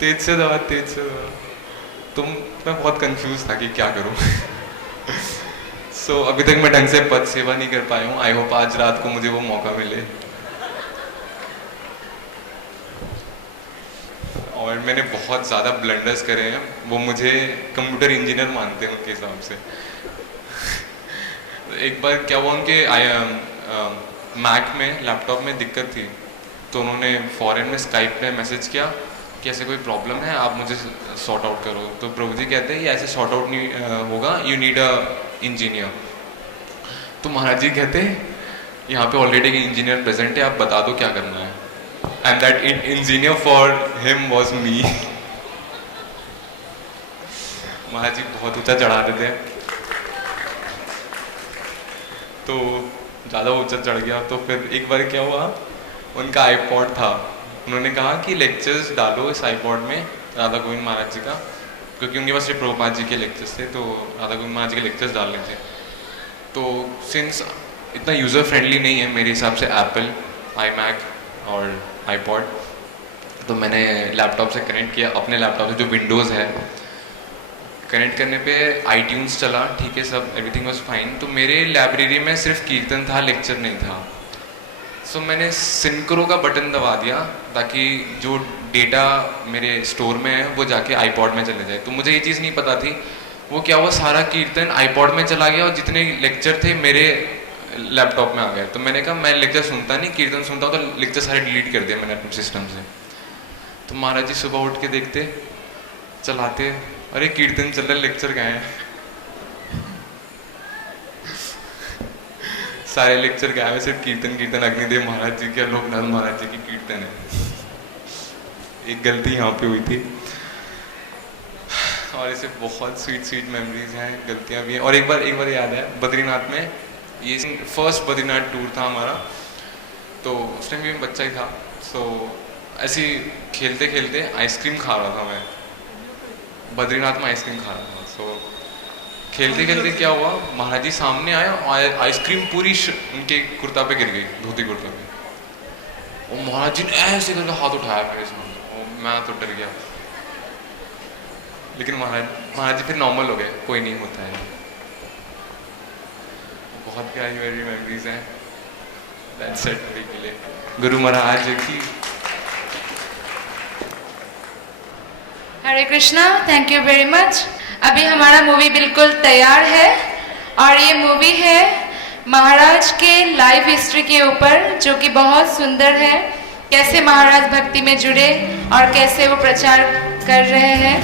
तेज से दबा, तेज से दबा। मैं बहुत कंफ्यूज था कि क्या करूं। सो अभी तक मैं ढंग से पद सेवा नहीं कर पाया हूँ। आई होप आज रात को मुझे वो मौका मिले। और मैंने बहुत ज़्यादा ब्लंडर्स करे हैं, वो मुझे कंप्यूटर इंजीनियर मानते हैं उनके हिसाब से। एक बार क्या हुआ, उनके मैक में लैपटॉप में दिक्कत थी, तो उन्होंने फ़ॉरेन में स्काइप पे मैसेज किया कि ऐसे कोई प्रॉब्लम है, आप मुझे सॉर्ट आउट करो। तो प्रभु जी कहते हैं ये ऐसे सॉर्ट आउट नहीं होगा, यू नीड अ इंजीनियर। तो महाराज जी कहते यहाँ पे ऑलरेडी एक इंजीनियर प्रेजेंट है, आप बता दो क्या करना है। And that engineer for him was me. Maharaj ji बहुत ऊंचा चढ़ा देते हैं, तो ज़्यादा ऊंचा चढ़ गया। तो फिर एक बार क्या हुआ, उनका आईपॉड था, उन्होंने कहा कि लेक्चर्स डालो इस आईपॉड में राधा गोविंद महाराज जी का, क्योंकि उनके पास प्रभुपाद जी के लेक्चर्स थे, तो राधा गोविंद महाराज जी के लेक्चर्स डालने थे। तो सिंस इतना यूज़र फ्रेंडली नहीं है मेरे हिसाब से एप्पल, iMac और आईपॉड, तो मैंने लैपटॉप से कनेक्ट किया, अपने लैपटॉप से जो विंडोज़ है। कनेक्ट करने पे iTunes चला, ठीक है, सब एवरीथिंग वाज फाइन। तो मेरे लाइब्रेरी में सिर्फ कीर्तन था, लेक्चर नहीं था। सो मैंने सिंक्रो का बटन दबा दिया ताकि जो डेटा मेरे स्टोर में है वो जाके आईपॉड में चले जाए। तो मुझे ये चीज़ नहीं पता थी, वो क्या हुआ, सारा कीर्तन आईपॉड में चला गया और जितने लेक्चर थे मेरे लैपटॉप में आ गए। तो मैंने कहा मैं लेक्चर सुनता नहीं, कीर्तन सुनता हूँ, तो लेक्चर सारे डिलीट कर दिया मैंने अपने सिस्टम से। तो महाराज जी सुबह उठ के देखते, चलाते, अरे कीर्तन चल रहा है, लेक्चर गए हैं। सारे लेक्चर गाए हुए, सिर्फ कीर्तन कीर्तन अग्निदेव महाराज जी के, लोकनाथ महाराज जी की कीर्तन है। एक गलती यहाँ पे हुई थी, और ऐसे बहुत स्वीट मेमोरीज हैं, गलतियाँ भी हैं। और एक बार याद है, बद्रीनाथ में, ये फर्स्ट बद्रीनाथ टूर था हमारा, तो उस टाइम भी मैं बच्चा ही था। सो ऐसे खेलते खेलते आइसक्रीम खा रहा था मैं, बद्रीनाथ में आइसक्रीम खा रहा था। सो खेलते खेलते क्या हुआ, महाराज जी सामने आए और आइसक्रीम पूरी उनके कुर्ता पे गिर गई, धोती कुर्ता पे। और महाराज जी ने ऐसे करके हाथ उठाया मेरे सामने, और मैं तो डर गया। लेकिन महाराज जी फिर नॉर्मल हो गए, कोई नहीं होता है। बहुत प्यारी मेरी मेमोरीज हैं। दैट्स इट मेरे के लिए। गुरु महाराज की Hare Krishna, thank you very much. अभी हमारा मूवी बिल्कुल तैयार है, और ये मूवी है महाराज के लाइफ हिस्ट्री के ऊपर, जो कि बहुत सुंदर है। कैसे महाराज भक्ति में जुड़े और कैसे वो प्रचार कर रहे हैं,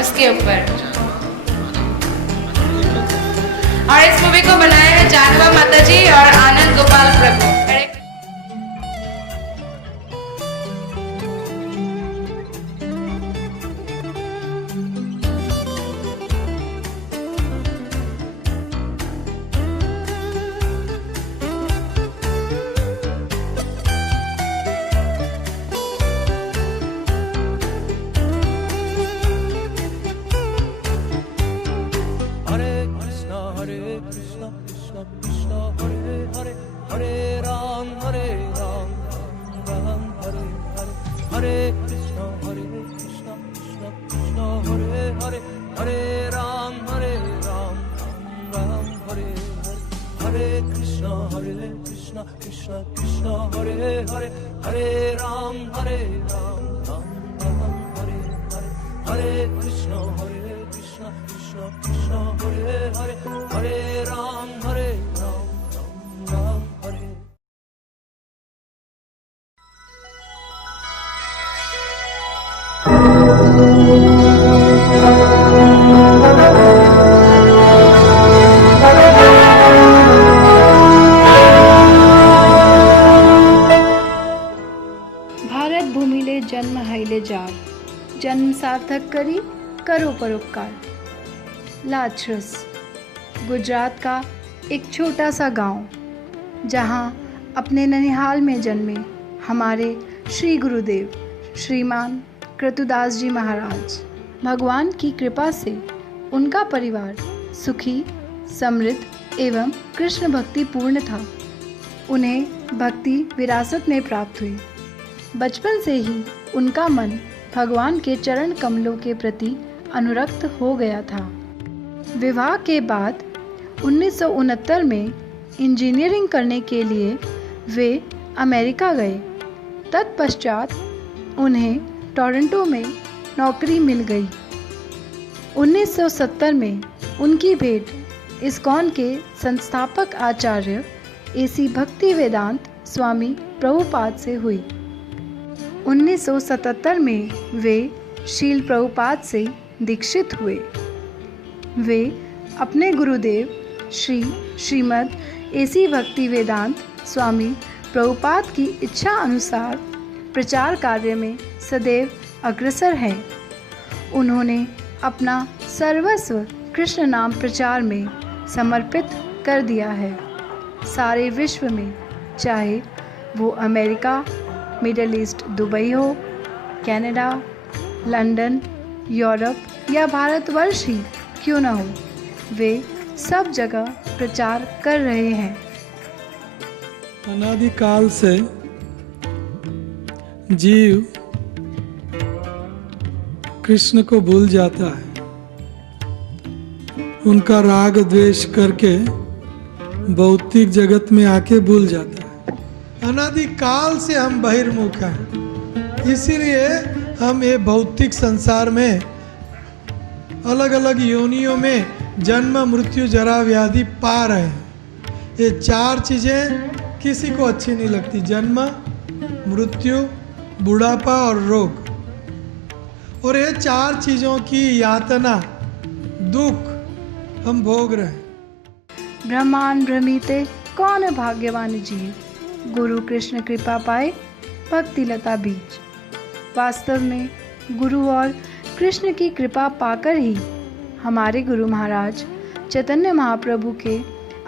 उसके ऊपर। और इस मूवी को बनाया है जानवा माता जी और आनंद गोपाल प्रभु। भारत भूमिले जन्म हाइले जार, जन्म सार्थक करी करो परोपकार। लाचरस गुजरात का एक छोटा सा गांव, जहां अपने ननिहाल में जन्मे हमारे श्री गुरुदेव श्रीमान कृतुदास जी महाराज। भगवान की कृपा से उनका परिवार सुखी, समृद्ध एवं कृष्ण भक्ति पूर्ण था। उन्हें भक्ति विरासत में प्राप्त हुई। बचपन से ही उनका मन भगवान के चरण कमलों के प्रति अनुरक्त हो गया था। विवाह के बाद 1969 में इंजीनियरिंग करने के लिए वे अमेरिका गए। तत्पश्चात उन्हें टोरंटो में नौकरी मिल गई। 1970 में उनकी भेंट इस्कॉन के संस्थापक आचार्य AC भक्तिवेदांत स्वामी प्रभुपाद से हुई। 1977 में वे शील प्रभुपाद से दीक्षित हुए। वे अपने गुरुदेव श्रीमद् AC भक्तिवेदांत स्वामी प्रभुपाद की इच्छा अनुसार प्रचार कार्य में सदैव अग्रसर हैं। उन्होंने अपना सर्वस्व कृष्ण नाम प्रचार में समर्पित कर दिया है। सारे विश्व में, चाहे वो अमेरिका, मिडल ईस्ट, दुबई हो, कनाडा, लंदन, यूरोप या भारतवर्ष ही क्यों न हो, वे सब जगह प्रचार कर रहे हैं। अनादिकाल से जीव कृष्ण को भूल जाता है, उनका राग द्वेष करके भौतिक जगत में आके भूल जाता है। अनादिकाल से हम बहिर्मुख हैं, इसीलिए हम ये भौतिक संसार में अलग अलग योनियों में जन्म, मृत्यु, जरा, व्याधि पा रहे हैं। ये चार चीजें किसी को अच्छी नहीं लगती, जन्म, मृत्यु, बुढ़ापा और रोग। और ये चार चीजों की यातना, दुख हम भोग रहे हैं। ब्रह्मांड भ्रमिते कौन भाग्यवान जीव, गुरु कृष्ण कृपा पाए भक्ति लता बीज। वास्तव में गुरु और कृष्ण की कृपा पाकर ही हमारे गुरु महाराज चैतन्य महाप्रभु के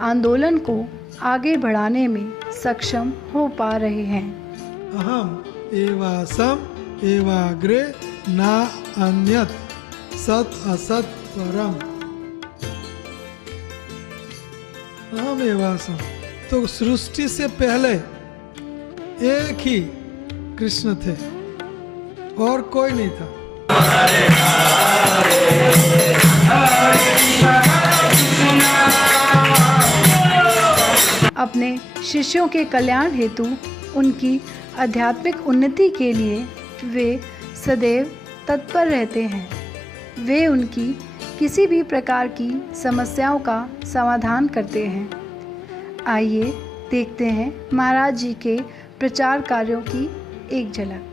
आंदोलन को आगे बढ़ाने में सक्षम हो पा रहे हैं। अहम एवासम एवाग्रे ना अन्यत सत असत परम। अहम एवासम, तो सृष्टि से पहले एक ही कृष्ण थे और कोई नहीं था। अपने शिष्यों के कल्याण हेतु, उनकी आध्यात्मिक उन्नति के लिए वे सदैव तत्पर रहते हैं। वे उनकी किसी भी प्रकार की समस्याओं का समाधान करते हैं। आइए देखते हैं महाराज जी के प्रचार कार्यों की एक झलक।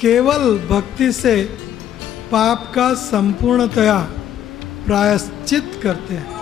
केवल भक्ति से पाप का संपूर्णतया प्रायश्चित करते हैं।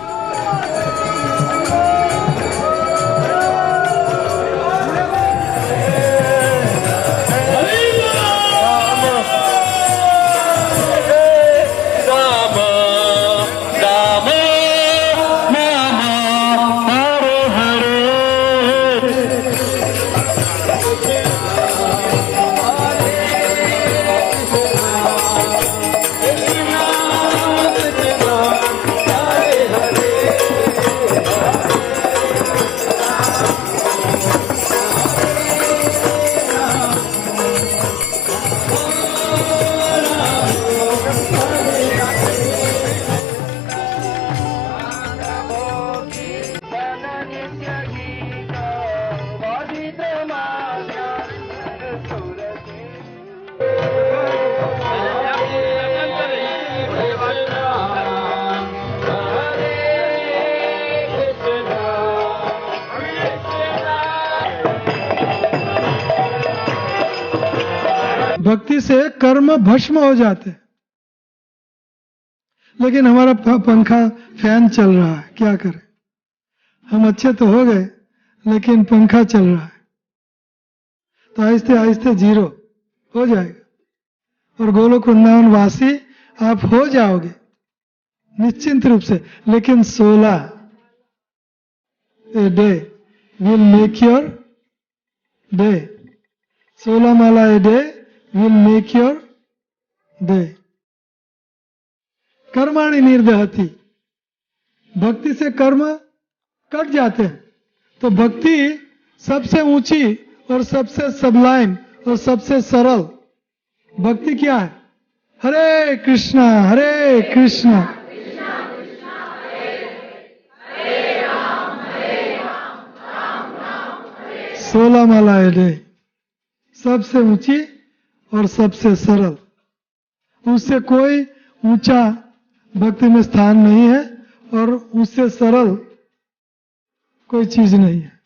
भक्ति से कर्म भस्म हो जाते, लेकिन हमारा पंखा फैन चल रहा है, क्या करें। हम अच्छे तो हो गए लेकिन पंखा चल रहा है, तो आहिस्ते आहिस्ते जीरो हो जाएगा। और गोलोक वृंदावन वासी आप हो जाओगे निश्चिंत रूप से। लेकिन 16 a day will make your day. 16 Mala a day will make your day. कर्माणि निर्दहति, भक्ति से कर्म कट जाते हैं। तो भक्ति सबसे ऊंची और सबसे सबलाइन और सबसे सरल भक्ति क्या है? हरे कृष्णा हरे कृष्णा 16 माला ए डे, सबसे ऊंची और सबसे सरल। उससे कोई ऊंचा भक्ति में स्थान नहीं है और उससे सरल कोई चीज नहीं है।